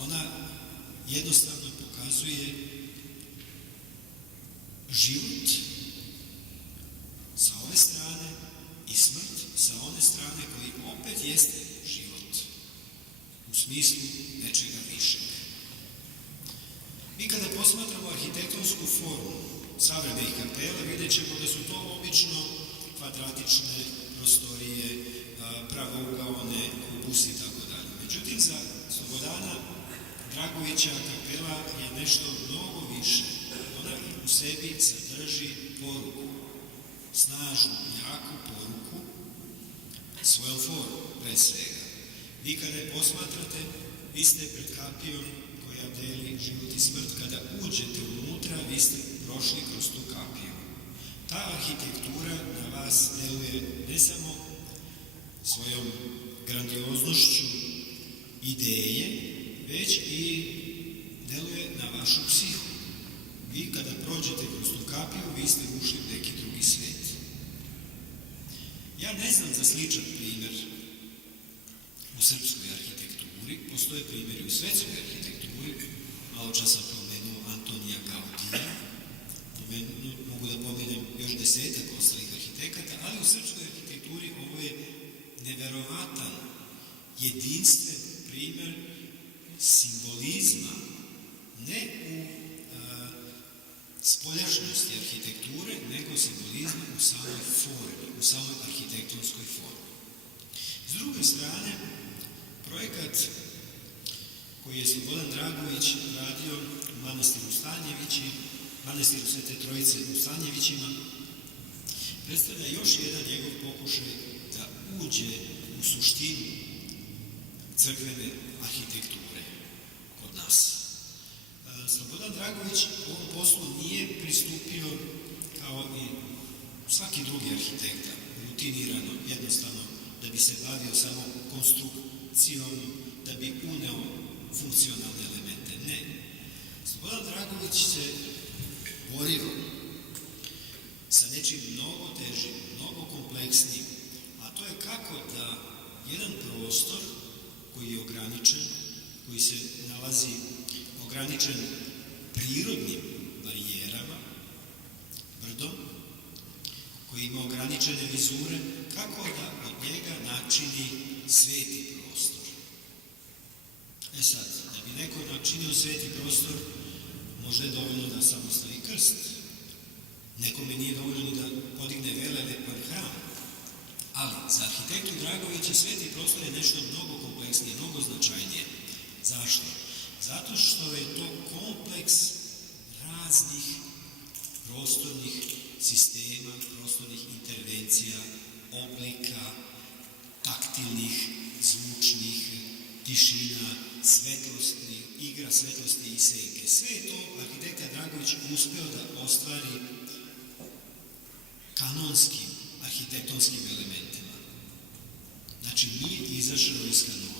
ona jednostavno pokazuje život sa ove strane i smrt sa one strane koji opet jeste život u smislu nečega višeg. Mi kada posmatramo arhitektonsku formu savremenih kapela vidjet ćemo da su to obično kvadratične prostorije, pravougaone, kubusi i tako dalje. Međutim, za Slobodana Dragovića kapela je nešto mnogo više. Ona u sebi sadrži poruku, snažnu, jaku poruku, svojom formom, pre svega. Vi kada je posmatrate, vi ste pred kapijom koja deli život i smrt. Kada uđete unutra, vi ste prošli kroz tu kapiju. Ta arhitektura na vas deluje ne samo svojom grandioznošću ideje, već i deluje na vašu psihu. Vi kada prođete kroz tu kapiju, vi ste ušli u neki drugi svet. Ja ne znam za sličan primer u srpskoj arhitekturi, postoje primjeri u svetskoj arhitekturi, malo čas sam pomenuo Antonija Gaudija, mogu da pomenem još 10 ostalih arhitekata, ali u srpskoj arhitekturi ovo je neverovatan, jedinstven primer simbolizma, ne u spoljašnjosti arhitekture, nego simbolizma u samoj formi, u samoj arhitektonskoj formi. S druge strane, projekat koji je Slobodan Dragović radio u manastiru Stanjevići, manastiru Svete Trojice u Stanjevićima, predstavlja još jedan njegov pokušaj da uđe u suštinu crkvene arhitekture kod nas. Slobodan Dragović u ovom poslu nije pristupio kao i svaki drugi arhitekta, rutinirano, jednostavno, da bi se bavio samo konstrukcijom, da bi uneo funkcionalne elemente. Ne. Slobodan Dragović se borio sa nečim mnogo težim, mnogo kompleksnijim, a to je kako da jedan prostor koji je ograničen, koji se nalazi ograničen prirodnim barijerama, brdom, koji ima ograničene vizure, kako da od njega načini sveti prostor. E sad, da bi neko načinio sveti prostor, možda je dovoljno da samo stavi krst. Nekome nije dovoljno ni da podigne velelepan hram. Ali za arhitektu Dragovića sveti prostor je nešto mnogo kompleksnije, mnogo značajnije. Zašto? Zato što je to kompleks raznih prostornih sistema, prostornih intervencija, oblika, taktilnih, zvučnih, tišina, svetlosti, igra svetlosti i senke. Sve je to arhitekta Dragović uspeo da ostvari kanonskim, arhitektonskim elementima. Znači, nije izašao iz kanona.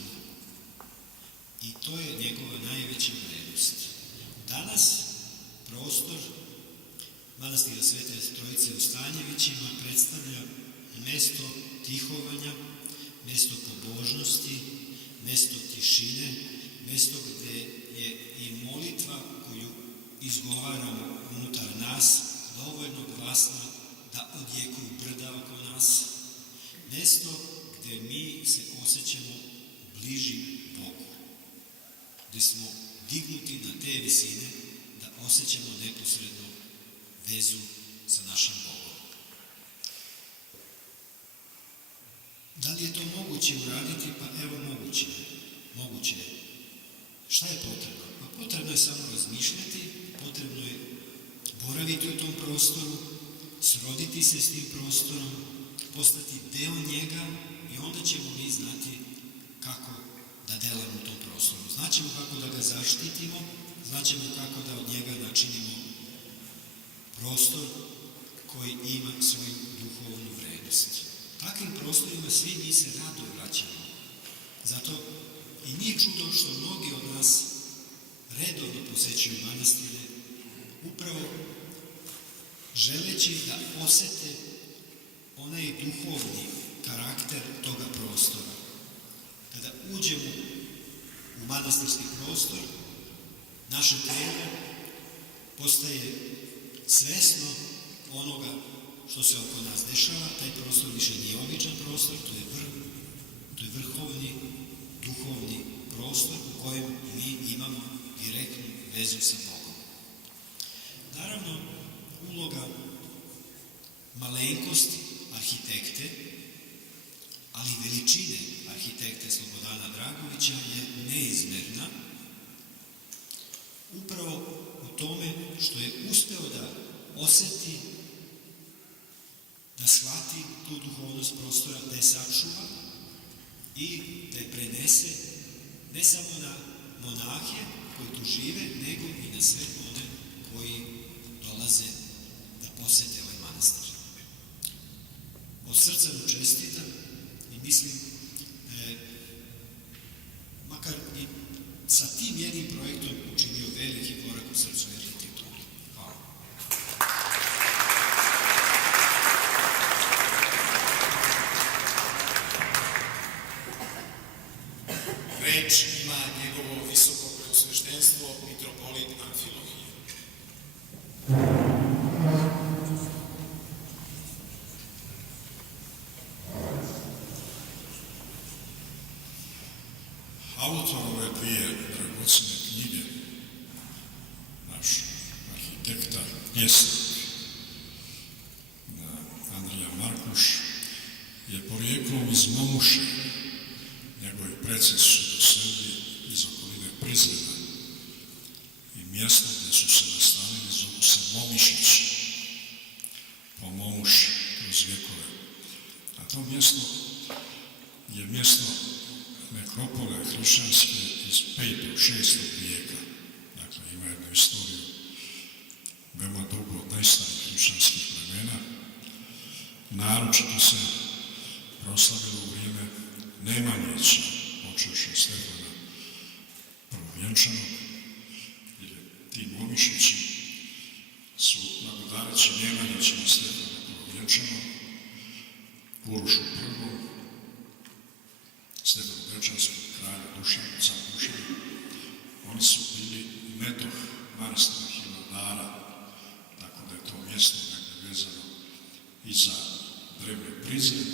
I to je njegova najveća vrednost. Danas prostor manastira Svete Trojice u Stanjevićima predstavlja mesto tihovanja, mesto pobožnosti, mesto tišine, mesto gde je i molitva koju izgovaramo unutar nas dovoljno glasna da odjekuju brda oko nas, mesto gde mi se osjećamo bliži Bogu, gde smo dignuti na te visine da osjećamo neposredno vezu sa našim Bogom. Da li je to moguće uraditi? Pa evo moguće. Moguće je. Šta je potrebno? Pa potrebno je samo razmišljati, potrebno je boraviti u tom prostoru, sroditi se s tim prostorom, postati deo njega i onda ćemo mi znati kako da delamo u tom prostoru. Znaćemo kako da ga zaštitimo, znaćemo kako da od njega načinimo prostor koji ima svoju duhovnu vrednost. Takvim prostorima svi mi se rado vraćamo. Zato i nije čudo što mnogi od nas redovno posećuju manastire, upravo želeći da osete onaj duhovni karakter toga prostora. Kada uđemo u manastirski prostor, naše telo postaje svesno onoga što se oko nas dešava. Taj prostor više nije običan prostor, to je vrhovni, duhovni prostor u kojem mi imamo direktnu vezu sa Bogom. Naravno, uloga malenkosti arhitekte, ali i veličine arhitekte Slobodana Dragovića je neizmerna upravo u tome što je uspeo da oseti, da shvati tu duhovnost prostora, da je sačuva i da je prenese ne samo na monahe koji tu žive, nego i na sve one koji dolaze da posete ovaj manastir. Od srca mu čestitam i mislim da je makar i sa tim jednim projektom učinio veliki korak u srpskoj arhitekturi. Hvala. Reč ima njegovo visoko preosveštenstvo mitropolit Amfilohije. Autor ove dvije dragocene knjige, naš arhitekta, pjesnik Andrija Markuš, je porijeklom iz Momuše. Njegovi preci su doselili iz okoline Prizrena i mjesto gdje su se nastanili zovu se Momišić, po Momuši kroz vjekove. A to mjesto je mjesto nekropole hrišćanske iz 5. 6. vijeka. Dakle, ima jednu istoriju veoma dugo od najstarijih hrišćanskih vremena. Naročito se proslavilo u vrijeme Nemanjića, počevši od Stefana Prvovjenčanog, jer ti Momišići su, blagodareći Nemanjića i Stefana Prvovjenčanog, Urošu I, Stefanu Dečanskom, kralju Dušanu, car Dušanu, oni su bili metoh manastira Hilandara, tako da je to mjesto negdje vezano i za drevne Prizren,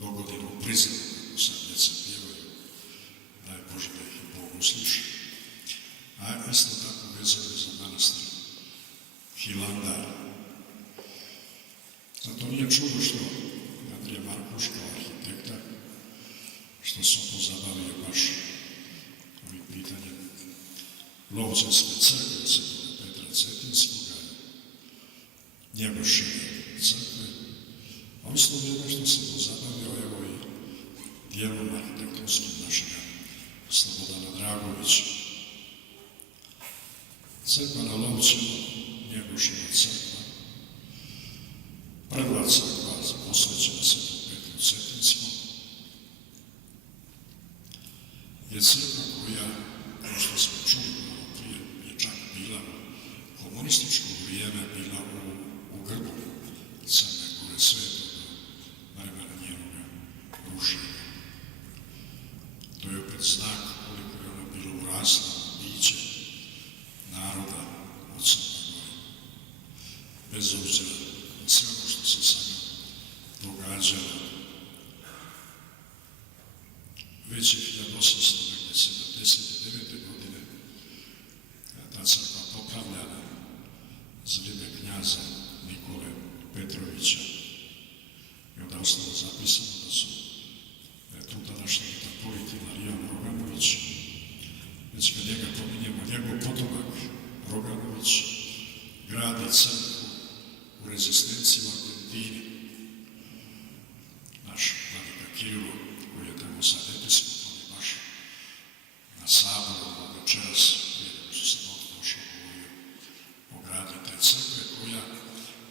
dogodinu Prizrenu, kako sad djeca pjevaju, daj Bože da ih i Bog usliši. A isto tako vezano je za manastir Hilandar. Zato nije čudo što Andrija Markuš kao arhitekta, što se pozabavio baš ovim pitanjem Lovćanske crkve Svetoga Petra Cetinskoga, Njegoševe crkve, a isto vrijeme što se pozabavio evo i dijelom arhitektonskim našega Slobodana Dragovića. Crkva na Lovćanu, Njegoševa crkva, prva crkva posvećena Svetom Petru Cetinskom, je crkva koja, kao što smo čuli malo prije, je čak bila u komunističko vrijeme, bila u grbu Crne Gore sve do vremena njenoga rušenja. To je opet znak koliko je ona bilo urasla biće naroda od Crne Gore. Bez obzira na sve ono što se sada događalo, već je 1879. godine ta crkva popravljana za vrijeme knjaza Nikole Petrovića i onda ostalo zapisano da je tu današnji mitropolit Ilarion Roganović, već kad njega pominjemo, njegov potomak Roganović gradi crkvu u rezistenciji u Argentini. Naš vladika Kirilo, koji je tamo sad episkop, on je baš na saboru večeras, prije nego što sam ovdje došao, govorio o gradnji te crkve, koja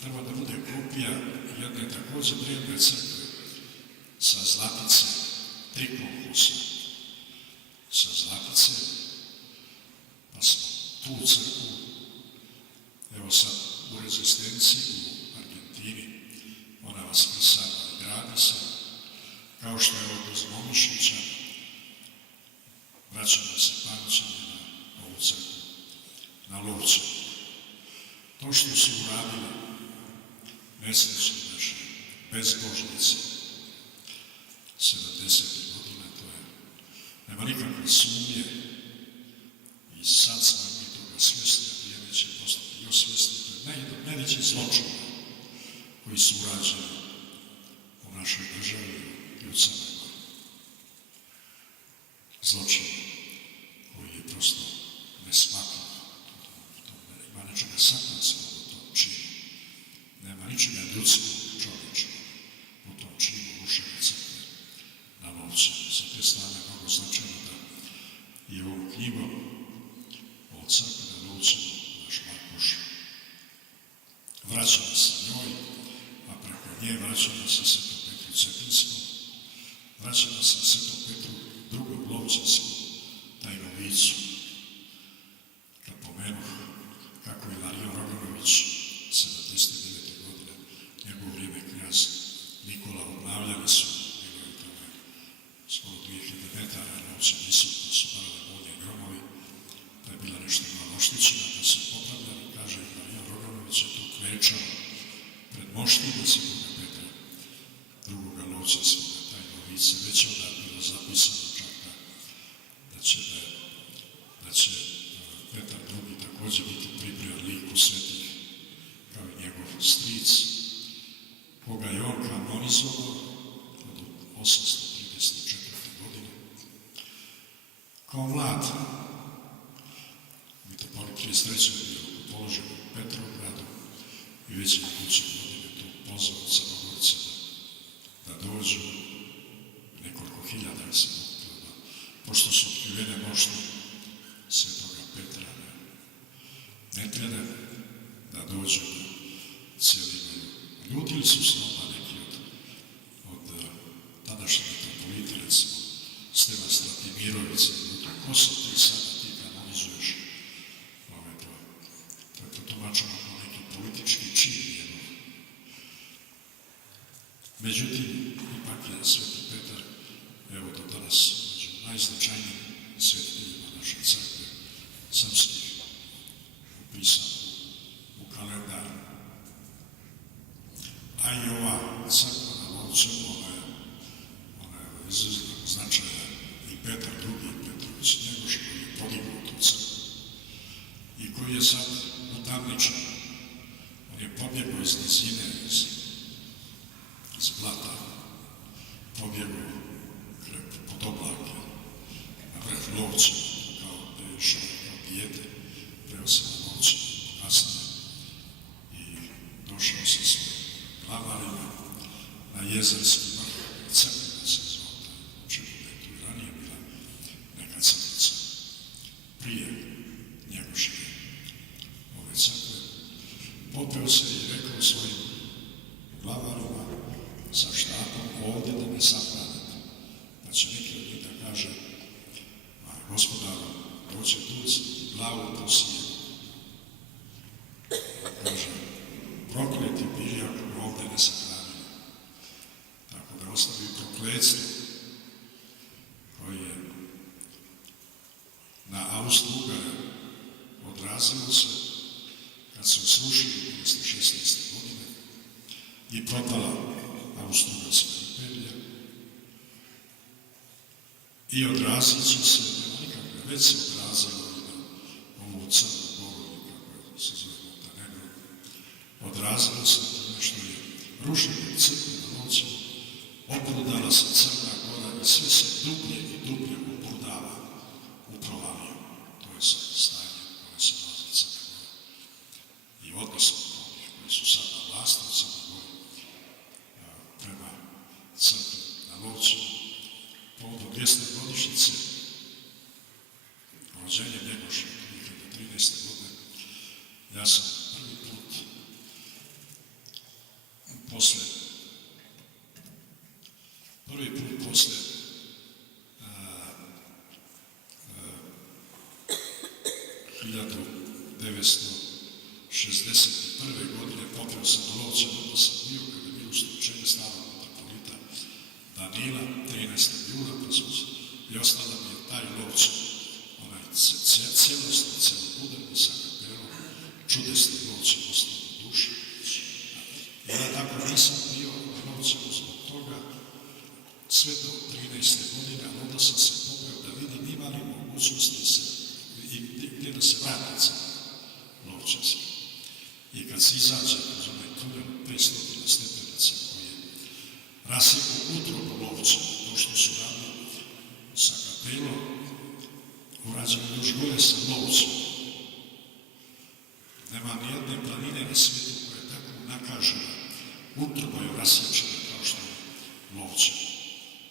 treba da bude kopija jedne također vrijedne crkve sa Zlatice, Triklohusa, sa Zlatice, pa smo tu crkvu, evo sad u rezistenciji u Argentini, ona vas presada i gradi se, kao što je od Momišića, vraćamo se pamćenje na ovu crkvu, na Lovću. To što su uradili nesrećni naše bezbožnici 70. godina, to je, nema nikakve sumnje i sad smo mi toga svjesni, a vrijeme će postati još svjesni, to je najveći zločin koji su urađeni u našoj državi i u Crnoj Gori. Zločin koji je prosto neshvatljiv. Ima nečega satanskog u tom činu. Nema ničega ljudskog čovječa u tom činu rušenja crkve na Lovćanu. Sa te strane mnogo značajno da je ovom knjigom o crkvi na Lovćanu naš Markuš vraćamo se njoj, a preko nje vraćamo se Svetom Petru Cetinskom, vraćamo se Svetom Petru drugom Lovćanskom tajnovicu. Kad pomenuh kako je Ilarion Roganović 79. godine, njegov vrijeme knjaz Nikola obnavljali su, bilo je tome skoro 2000 metara, novce visoko, su barale molje i gromovi, pa je bila nešto malo oštećena, pa su popravljali, kaže Ilarion Roganović je to klečao pred moštima Svetoga Petra, drugoga Lovćanskoga tajnovice, već onda bilo zapisano čak da će Petar II također biti pribrijan liku svetih kao i njegov stric, koga je on kanonizovao od 834. godine. Kao mlad, mitropolit 33. bio položen u Petrovgradu i već je iduće godine tu pozvao Crnogorce da dođu, nekoliko hiljada se okupilo, pošto su otkrivene mošti Svetoga Petra Netrene, da dođu cijelinu. Ljutili su se onda neki od tadašnje mitropolita, recimo Stevan Stratimirović, ko se ti sada ti kanonizuješ? To je protumačeno kao neki politički čin njegov. Međutim, ipak je Sveti Petar, evo do danas, među najznačajnijim svetiljima naše crkve, srpskih, upisan u kalendar. A i ova crkva na Lovćanu, ona je izuzetno značajna i Petar II. Petrović Njegoš koji je podigao tu crkvu i koji je sad utamničan. On je pobjegao iz nizine, iz blata, pobjegao pod oblake na vrh Lovćana, kao da je išao kao dijete Jezerski vrh, crkvena se zvao, očito da je tu i ranije bila neka crkvica prije Njegoševe ove crkve. Popeo se i rekao svojim glavarima sa štapom ovdje da me sahranite. Pa će neki od njih da kaže, gospodaru, hoće tuc, glavu tu sije. Kaže, prokleti bili ako me ovdje ne sahranili. Tako da ostavi prokletstvo koje je na Austro-Ugara odrazilo se kad su srušili 1916. godine i propala Austro-Ugarska imperija i odrazit će se, nikakve, već se odrazilo i na ovu Crnu Goru, kako se zove Montenegro, odrazilo se na što je rušenje crkve na Lovćevu, obrudala se Crna Gora i sve se dublje i dublje obrudava u provaliju. To je sad stanje koje se nalazi Crna Gora. I odnos onih koji su sad na vlasti u Crnoj Gori prema crkvi na Lovćevu, povodom 200 godišnjice rođenja Njegoša 2013. godine, ja sam prvi put posle 1961. godine popeo sam do Lovćeva, da sam bio kada je bio ustručenje starog metropolita Danila, 13. jula, i ostala mi je taj Lovćev, onaj celostni, celobudarni sa kapelom, čudesni Lovćev ostao u duši. I ja tako nisam bio na Lovćevu zbog toga sve do 13. godine, a onda sam se popeo da vidim ima li mogućnosti gdje da se vrati crkva Lovćevska. I kad se izađe kroz onaj tunel 500 stepenica koji je rasjekao utrobu Lovćeva, to što su radili sa kapelom, urađeno još gore sa Lovćevom. Nema nijedne planine na svijetu koja je tako nakažena, utroba je rasječena kao što je Lovćev.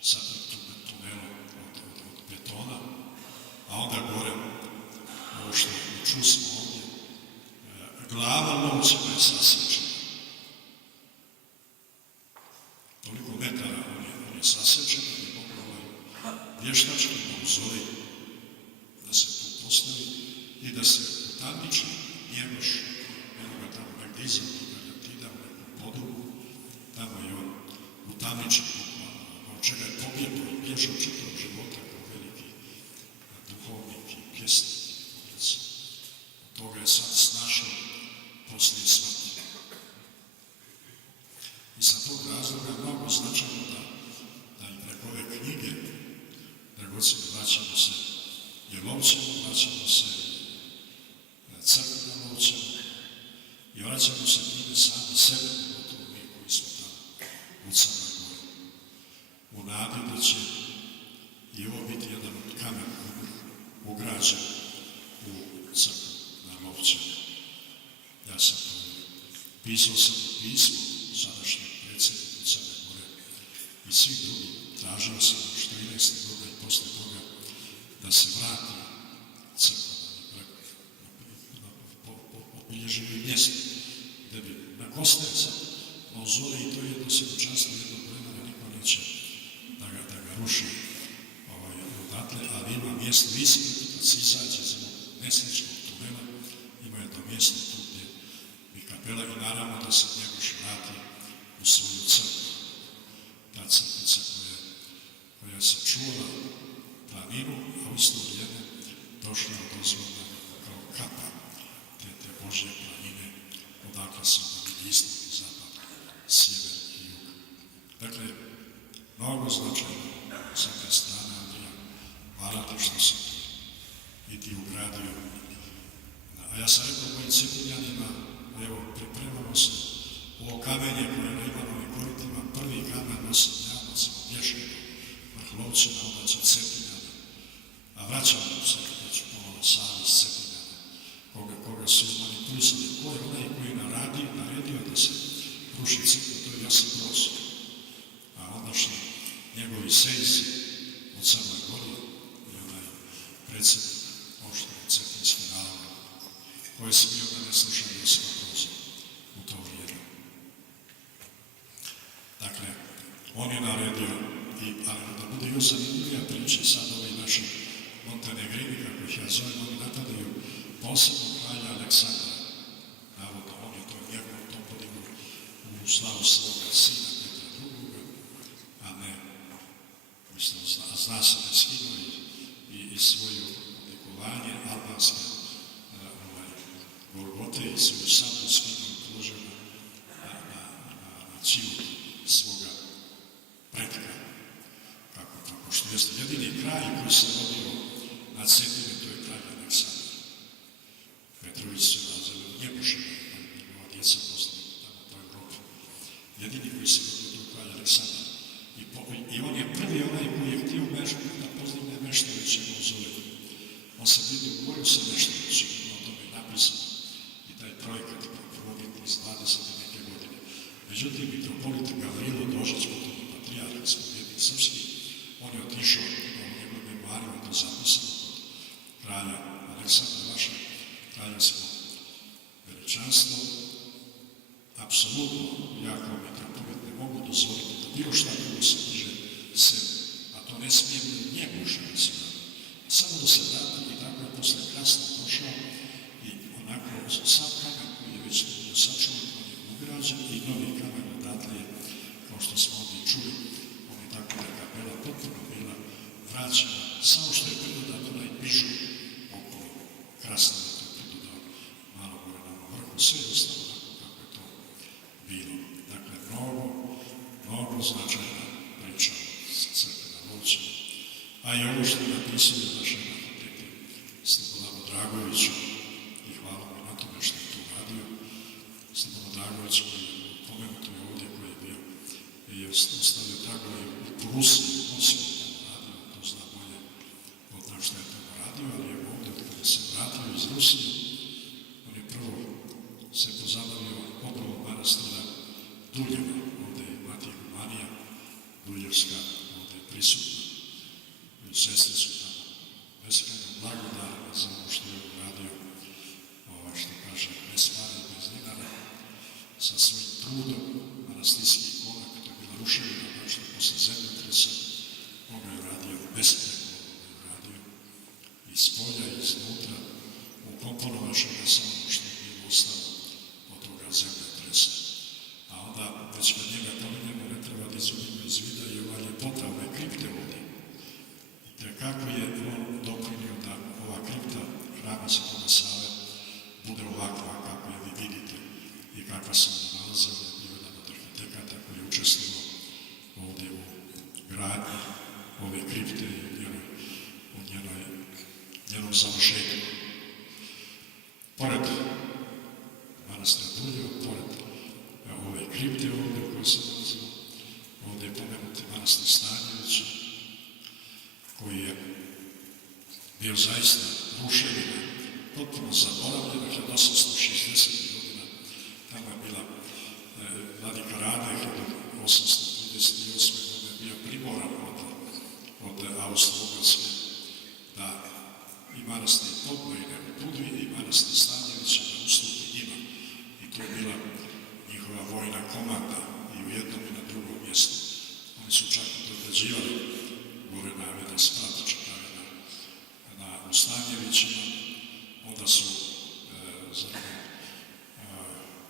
Sad je tunelom od betona, a onda gore, ovo što čusmo ovdje, glava Lovćeva je sasječena. Toliko metara on je sasječen da je moglo vještački mauzolej da se tu postavi i da se utamniči Njegoš, jednoga tamo negdje iza Galjatina u nekom podugu, tamo je on utamničen bukvalno, od čega je pobjegao i bježao čitavog života kao veliki duhovnik i pjesnik. Od toga je sad snašao poslije smrti. I sa tog razloga je mnogo značajno da i preko ove knjige dragocjeni vraćamo se i Lovćevu, vraćamo se crkvi na Lovćevu i vraćamo se time sami sebe, pogotovo mi koji smo tamo u Crnoj Gori. U nadi da će i ovo biti jedan od kamena ugrađen u crkvu na Lovćevu. Ja sam pisao sam pismo sadašnjem predsjedniku Crne Gore i svih drugih. Tražio sam još 13. godina i posle toga da se vrati crkva na obilježivi mjesto, gde bi na Kostajca mauzolej, i to je jedno svjedočanstvo jednog vremena, niko neće da ga ruši odatle, ali ima mjesto ispred, kad se izađe iz nesličnog tunela, ima jedno mjesto tu gdje bi kapela i naravno da se Njegoš vrati u svoju crkvu. Ta crkvica koja se čuvala planinu, a u isto vrijeme došla odozvana kao kapa te Božje planine, odakle se vidi istok i zapad, sjever i jug. Dakle, mnogo značajno sa te strane, Andrija, hvala ti što si i ti ugradio. A ja sam rekao mojim Cetinjanima, evo, pripremamo se ovo kamenje koje na Ivanovim koritima, prvi kamen nosim Njavac, vješaju vrh Lovćeva, onda će Cetinjani. A vraćamo se, već ponovno sami iz Cetinjana, koga su izmanipulisali, ko je onaj koji naredio da se ruši crkva, to je Josip Broz. njegovi sejzi u Crnoj Gori i onaj predsjednik opštine Cetinjske Ravne, koji sam bio da ne slušao Josipa Broza u to vrijeme. Dakle, on je naredio, ali da bude još zanimljivija priča sad ovi naši Montenegrini, kako ih ja zovem, oni napadaju posebno kralja Aleksandra. Navodno, on je to njegovom to podigao u slavu svoga sina Petra II. A ne, mislim, zna se da je skinuo i svoju odlikovanje albanske Golgote i svoju sablju skinuo i položio na čivut svoga pretka. Kako što jeste jedini kralj koji se rodio na Cetini, to je kralj Aleksandar. Petrović se nazove Njegoševa, njegova djeca poznali tamo po Evropi. Jedini koji se rodio, to je kralj Aleksandar. I on je prvi onaj koji je htio da pozdravlja Meštrovića mauzolej. On se bio dogovorio sa Meštrovićem, o tome je napisano. I taj projekat provoditi iz 20 neke godine. Međutim, mitropolit Gavrilo Dožić, potom je patrijarh, spovednik srpski, on je otišao u njegovim memoarima, to zapisano kod kralja Aleksandra, vaše kraljevsko veličanstvo. Apsolutno, ja kao mitropolit ne mogu dozvoliti da bilo šta drugo se diže sebi, a to ne smije biti njemu šanci. Samo da se vrati i tako je posle krasno došao i onako sam kamen koji je već bio sačuvan, on je ugrađen i novi kamen odatle je, kao što smo ovdje čuli, on je tako da je kapela potpuno bila vraćena, samo što je pridodat onaj pišu okolo, krasno je to pridodao malo gore na vrhu, sve je ostalo onako kako je to bilo. Dakle, mnogo značajna priča sa crkve na Lovću. A i ovo što je napisali našem arhitekti Slobodanu Dragoviću, i hvala mu na tome što je to radio. Slobodan Dragović koji je pomenuto je ovdje, koji je bio i je ostavio tragove i po Rusiji, Moskvi tamo radio, to zna bolje od nas što je tamo radio, ali je ovdje kada se vratio iz Rusije, on je prvo se pozabavio obnovom manastira Duljeva, ovdje je Matija Humanija, Duljevska, ovdje je prisutna. Sestre su tamo beskrajno blagodarne za ovo što je uradio, što kaže, bez para i bez dinara, sa svojim trudom, manastirski konak, to je bila ruševina, što je posle zemljotresa, on je uradio beskrajno, on je uradio iz polja i iznutra, ukomponovaše ga sa ono što je bilo ostalo od toga zemljotresa. A onda, već kad njega pominjemo, ne treba da izvodimo iz vida i ova ljepota ove kripte ovdje. Kako je on doprinio da ova kripta hrama Svetoga Save bude ovakva kako je vi vidite i kakva se ona nalaze, on je bio jedan od arhitekata koji je učestvovao ovdje u gradnji ove kripte i u njenom završetku. Pored manastira Duljeva, pored ove kripte ovdje u kojoj se nalazimo, ovdje je pomenuti manastir Stanjevića, koji je bio zaista ruševina, potpuno zaboravljena, 1860. godina. Tamo je bila vladika Rade, 1838. godine bio primoran od Austro-Ugarske da i manastir Podmojine u Budvi i manastir Stanjevića da ustupi njima. I to je bila njihova vojna komanda i u jednom i na drugom mjestu. Oni su čak određivali gore navjeda Spratića, u Stanjevićima, onda su za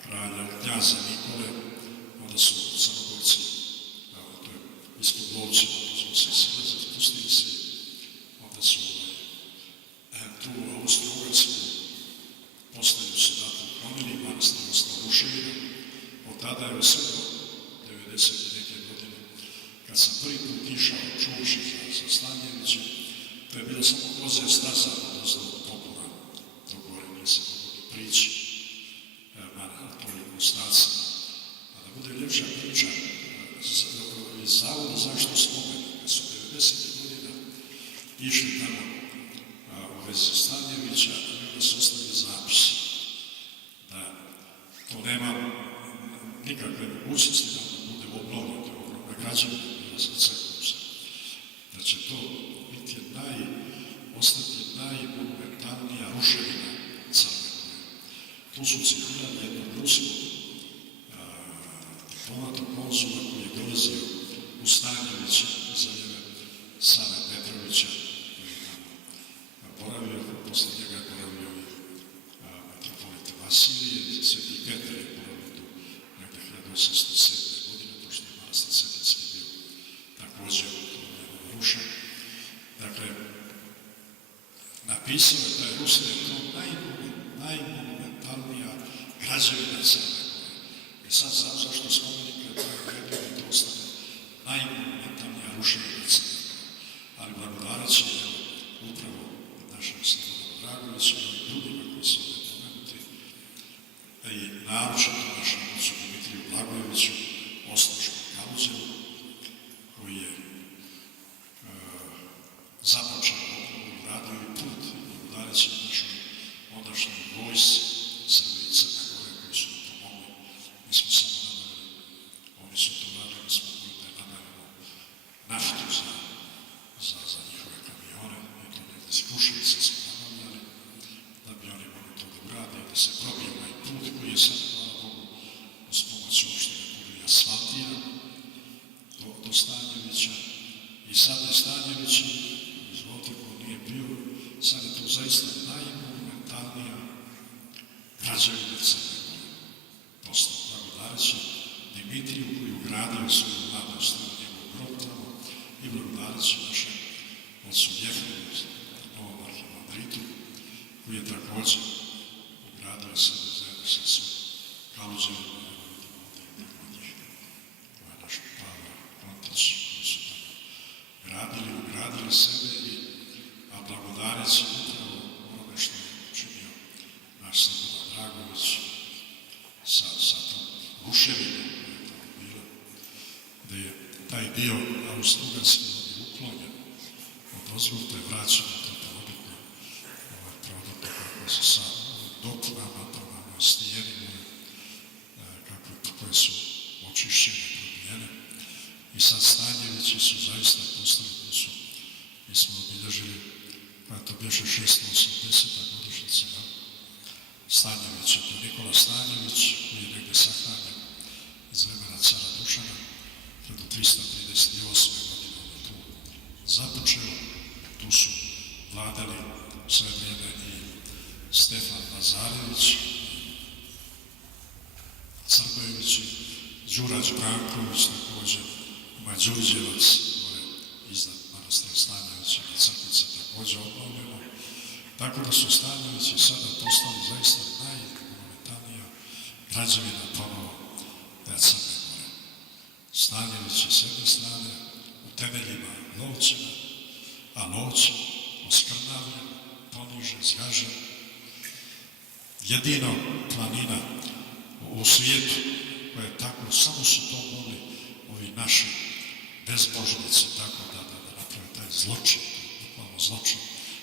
kralja knjaza Nikole, onda su Crnogorci, to je ispod Lovća, su se sve spustili se, onda su tu Austro-Ugarsku postaju se dato uklonili, manastir ostao ruševina, od tada je sve do 90. neke godine, kad sam prvi put išao čuši za Stanjeviće, to je bilo samo kozja staza odnosno Bogova, do gore nije se moglo prići, toliko stacima. A da bude ljepša priča iz Zavoda zašto spomenik, kad su 90. godina išli tamo u vezi Stanjevića i onda su ostavili zapis da to nema nikakve mogućnosti da bude obnovljeno, to je ogromna građevina bila za crkvu. će to biti ostati najmonumentalnija ruševina Crne Gore. Tu su citirali jednog ruskog diplomata konzula koji je dolazio u Stanjeviće za vreme Save Petrovića, koji je tamo boravio, posle njega je boravio i metropolita Vasilije, Sveti Petar je boravio do nekde 1807. godine, pošto je manastir Cetinski bio takođe rušen. Dakle, napisao je da je Rus da je to najmonumentalnija građevina Crne Gore. I sad znam zašto spomenik je predvidio da to ostane najmonumentalnija ruševina Crne Gore. Ali blagodarac je upravo našem Slobodanu Dragoviću i ovim drugima koji su ovdje pomenuti, i naročito našem ocu Dimitriju Blagojeviću, osnoškom Kaluđevu, koji je započeo obnovu i radio i put i blagodareći našoj ondašnjoj vojsci Srbije i Crne Gore koji su nam pomogli. Mi smo samo nabavili, oni su to radili, mi smo mogli da je nabavimo naftu za njihove kamione i to negde iz Kruševica smo nabavljali da bi oni mogli to da urade i da se probije ovaj put koji je sad, hvala Bogu, uz pomoć opštine Kurija asfaltira do Stanjevića. I sad je Stanjević, izvolite ko nije bio, sad je to zaista najmonumentalnija građevina Crne Gore. Postao blagodareći Dimitriju koji je ugradio svoju mladost na njegov grob tamo i blagodareći našem ocu Jefremu, novom arhimandritu, koji je takođe ugradio sebe zajedno sa svojim Kaluđevim, vidimo od njih, ovo je naš Pavle Kontić, koji su tamo ugradili sebe, a blagodareći upravo onome što je učinio naš Slobodan Dragović sa tom ruševinom koja je tamo bila, gde je taj dio Austrougarski uklonjen od ozgurta je vraćeno to prvobitno prodorno kako su sa dopunama, promama, stijenima, koje su očišćene, probijene. I sad Stanjevići su zaista postali, mi smo obilježili, koja to bješe 680. godišnjica, Stanjevića, to je Nikola Stanjević, koji je negde sahranjen iz vremena cara Dušana, 1338. godine on je tu započeo, tu su vladali sve vrijeme i Stefan Lazarević, Crbojević, Đurađ Branković, takođe Mađurđevac, gore iznad manastira Stanjevića i crkvica takođe obnovljeno. Tako da su Stanjevići sada postali zaista najmonumentalnija građevina ponovo Crne Gore. Stanjevići s jedne strane u temeljima Lovćena, a Lovć oskrnavljen, ponižen, zgažen. Jedino planina u svijetu koja je tako, samo su to mogli ovi naši bezbožnici tako da naprave taj zločin, bukvalno zločin,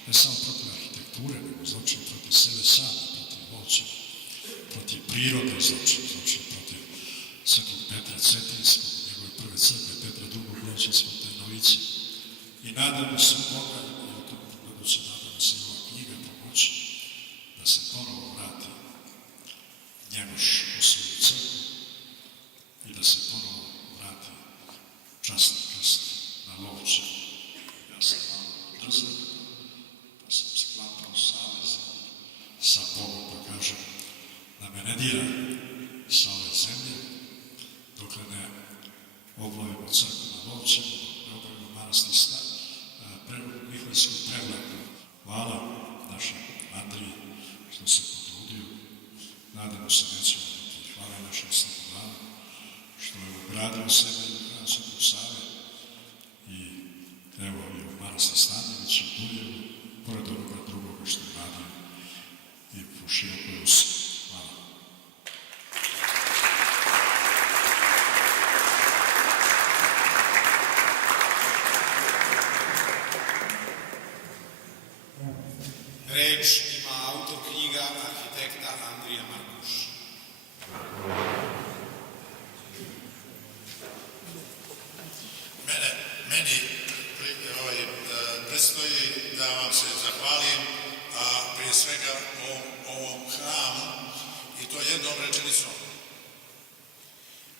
ne samo protiv arhitekture, nego zločin protiv sebe sami, protiv moći, protiv prirode zločin protiv Svetog Petra Cetinskog, njegove prve crkve, Petra II. Broćinskog, Tajnovici. I nadamo se Boga, i o tom buduće nadamo se ova knjiga pomoći, da se ponovo vrati Njegoš u svoju crkvu i da se ponovo vrati časni krst na Lovče. Ja sam malo drzak, pa sam sklapao savez sa Bogom, pa kažem da me ne dira sa ove zemlje, dokle ne obnovimo crkvu na Lovče, ne obnovimo manastir Mihajlsku prevlaku. Hvala našem Andriji što se potrudio. Nadamo se nećemo biti. Hvala našem Slobodanu što je ugradio sebe u hram Svetog Save i evo i u manastir Stanjević u Duljevu, pored onoga drugoga što je radio i po širokoj Rusi. Hvala. Reč ima autor knjiga arhitekta Andrija Markuš. Meni jednom rečenicom.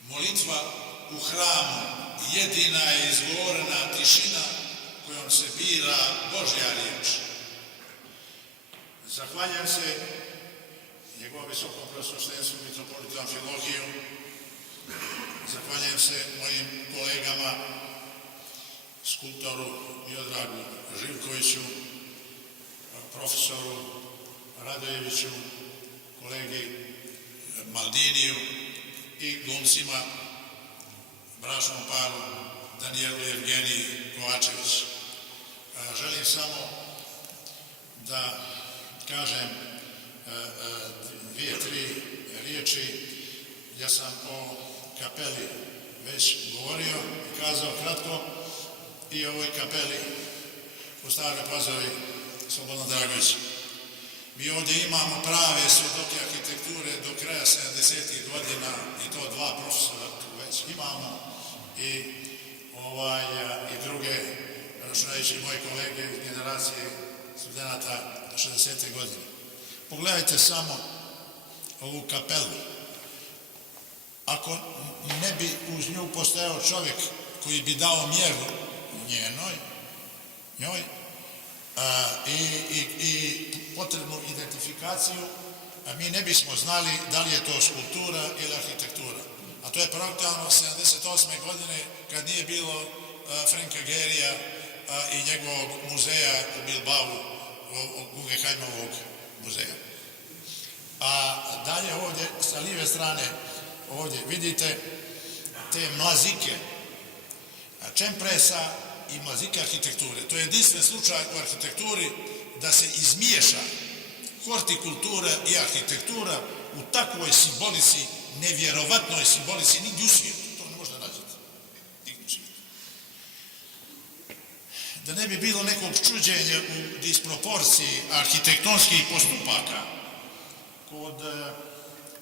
Molitva u hramu jedina je izgovorena tišina kojom se bira Božja riječ. Zahvaljujem se njegovom visokom preosveštenstvu mitropolitu Amfilohiju. Zahvaljujem se mojim kolegama, skulptoru Miodragu Živkoviću, profesoru Radojeviću, kolegi Maldiniju i glumcima, bračnom paru Danijelu i Evgeniji Kovačević. Želim samo da kažem dvije, tri riječi. Ja sam o kapeli već govorio i kazao kratko i o ovoj kapeli u Staroj Pazovi Slobodan Dragović. Mi ovdje imamo prave svjedoke arhitekture do kraja 70. godina i to dva profesora već imamo i druge, računajući moji kolege iz generacije studenata 60. godine. Pogledajte samo ovu kapelu. Ako ne bi uz nju postojao čovjek koji bi dao mjeru njoj i potrebnu identifikaciju, mi ne bismo znali da li je to skulptura ili arhitektura. A to je projektovano 78. godine kad nije bilo Franka Gehryja i njegovog muzeja u Bilbao, Guggenheimovog muzeja. A dalje ovdje, sa lijeve strane, ovdje vidite te mlazike, čempresa i mlazike arhitekture. To je jedinstven slučaj u arhitekturi da se izmiješa hortikultura i arhitektura u takvoj simbolici, nevjerovatnoj simbolici, nigdje u svijetu. To ne možda nađete. Nigdje u svijetu. Da ne bi bilo nekog čuđenja u disproporciji arhitektonskih postupaka, kod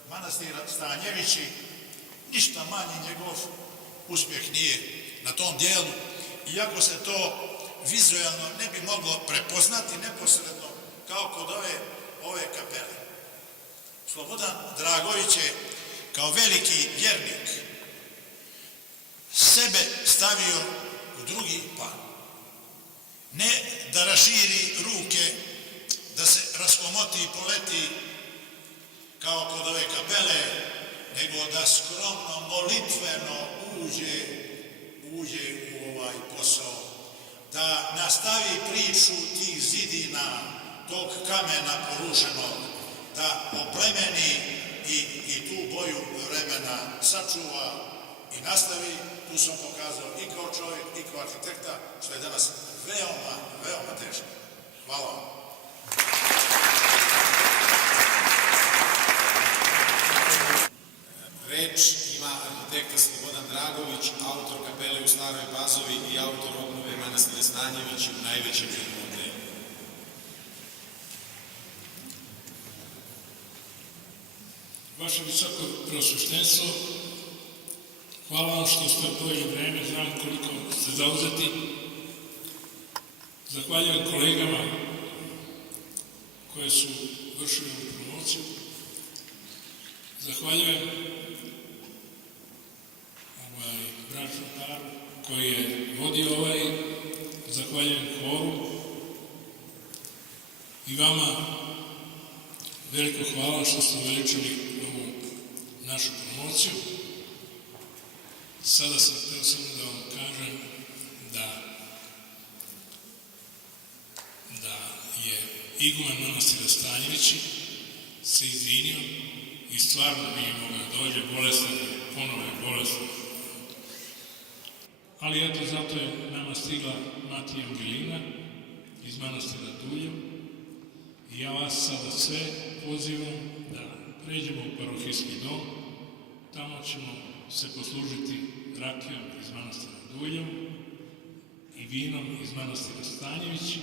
manastira Stanjevići ništa manji njegov uspjeh nije na tom dijelu, iako se to vizualno ne bi moglo prepoznati neposredno kao kod ove kapele. Slobodan Dragović je kao veliki vjernik sebe stavio u drugi plan. Ne da raširi ruke, da se raskomoti i poleti kao kod ove kapele, nego da skromno, molitveno uđe u ovaj posao, da nastavi priču tih zidina, tog kamena porušenog, da oplemeni i tu boju vremena sačuva i nastavi. Tu sam pokazao i kao čovjek i kao arhitekta, što je danas veoma, veoma teško. Hvala vam. Reč ima arhitekta Slobodan Dragović, autor kapele u Staroj Pazovi i autor obnove manastira Stanjević u najvećem Vidovdanu. Vaše visoko preosveštenstvo, hvala vam što ste odvojili vreme, znam koliko ste zauzeti. Zahvaljujem kolegama koje su vršili ovu promociju. Zahvaljujem bračnom paru koji je vodio zahvaljujem horu i vama veliko hvala što ste uveličili ovu našu promociju. Sada sam htio samo da vam kažem da je iguman manastira Stanjevići se izvinio i stvarno nije mogao dođe, bolestan je, ponovo je bolestan. Ali eto, zato je nama stigla Mati Angelina iz manastira Duljev i ja vas sada sve pozivam da pređemo u parohijski dom. Tamo ćemo se poslužiti rakijom iz manastira Duljev i vinom iz manastira Stanjevići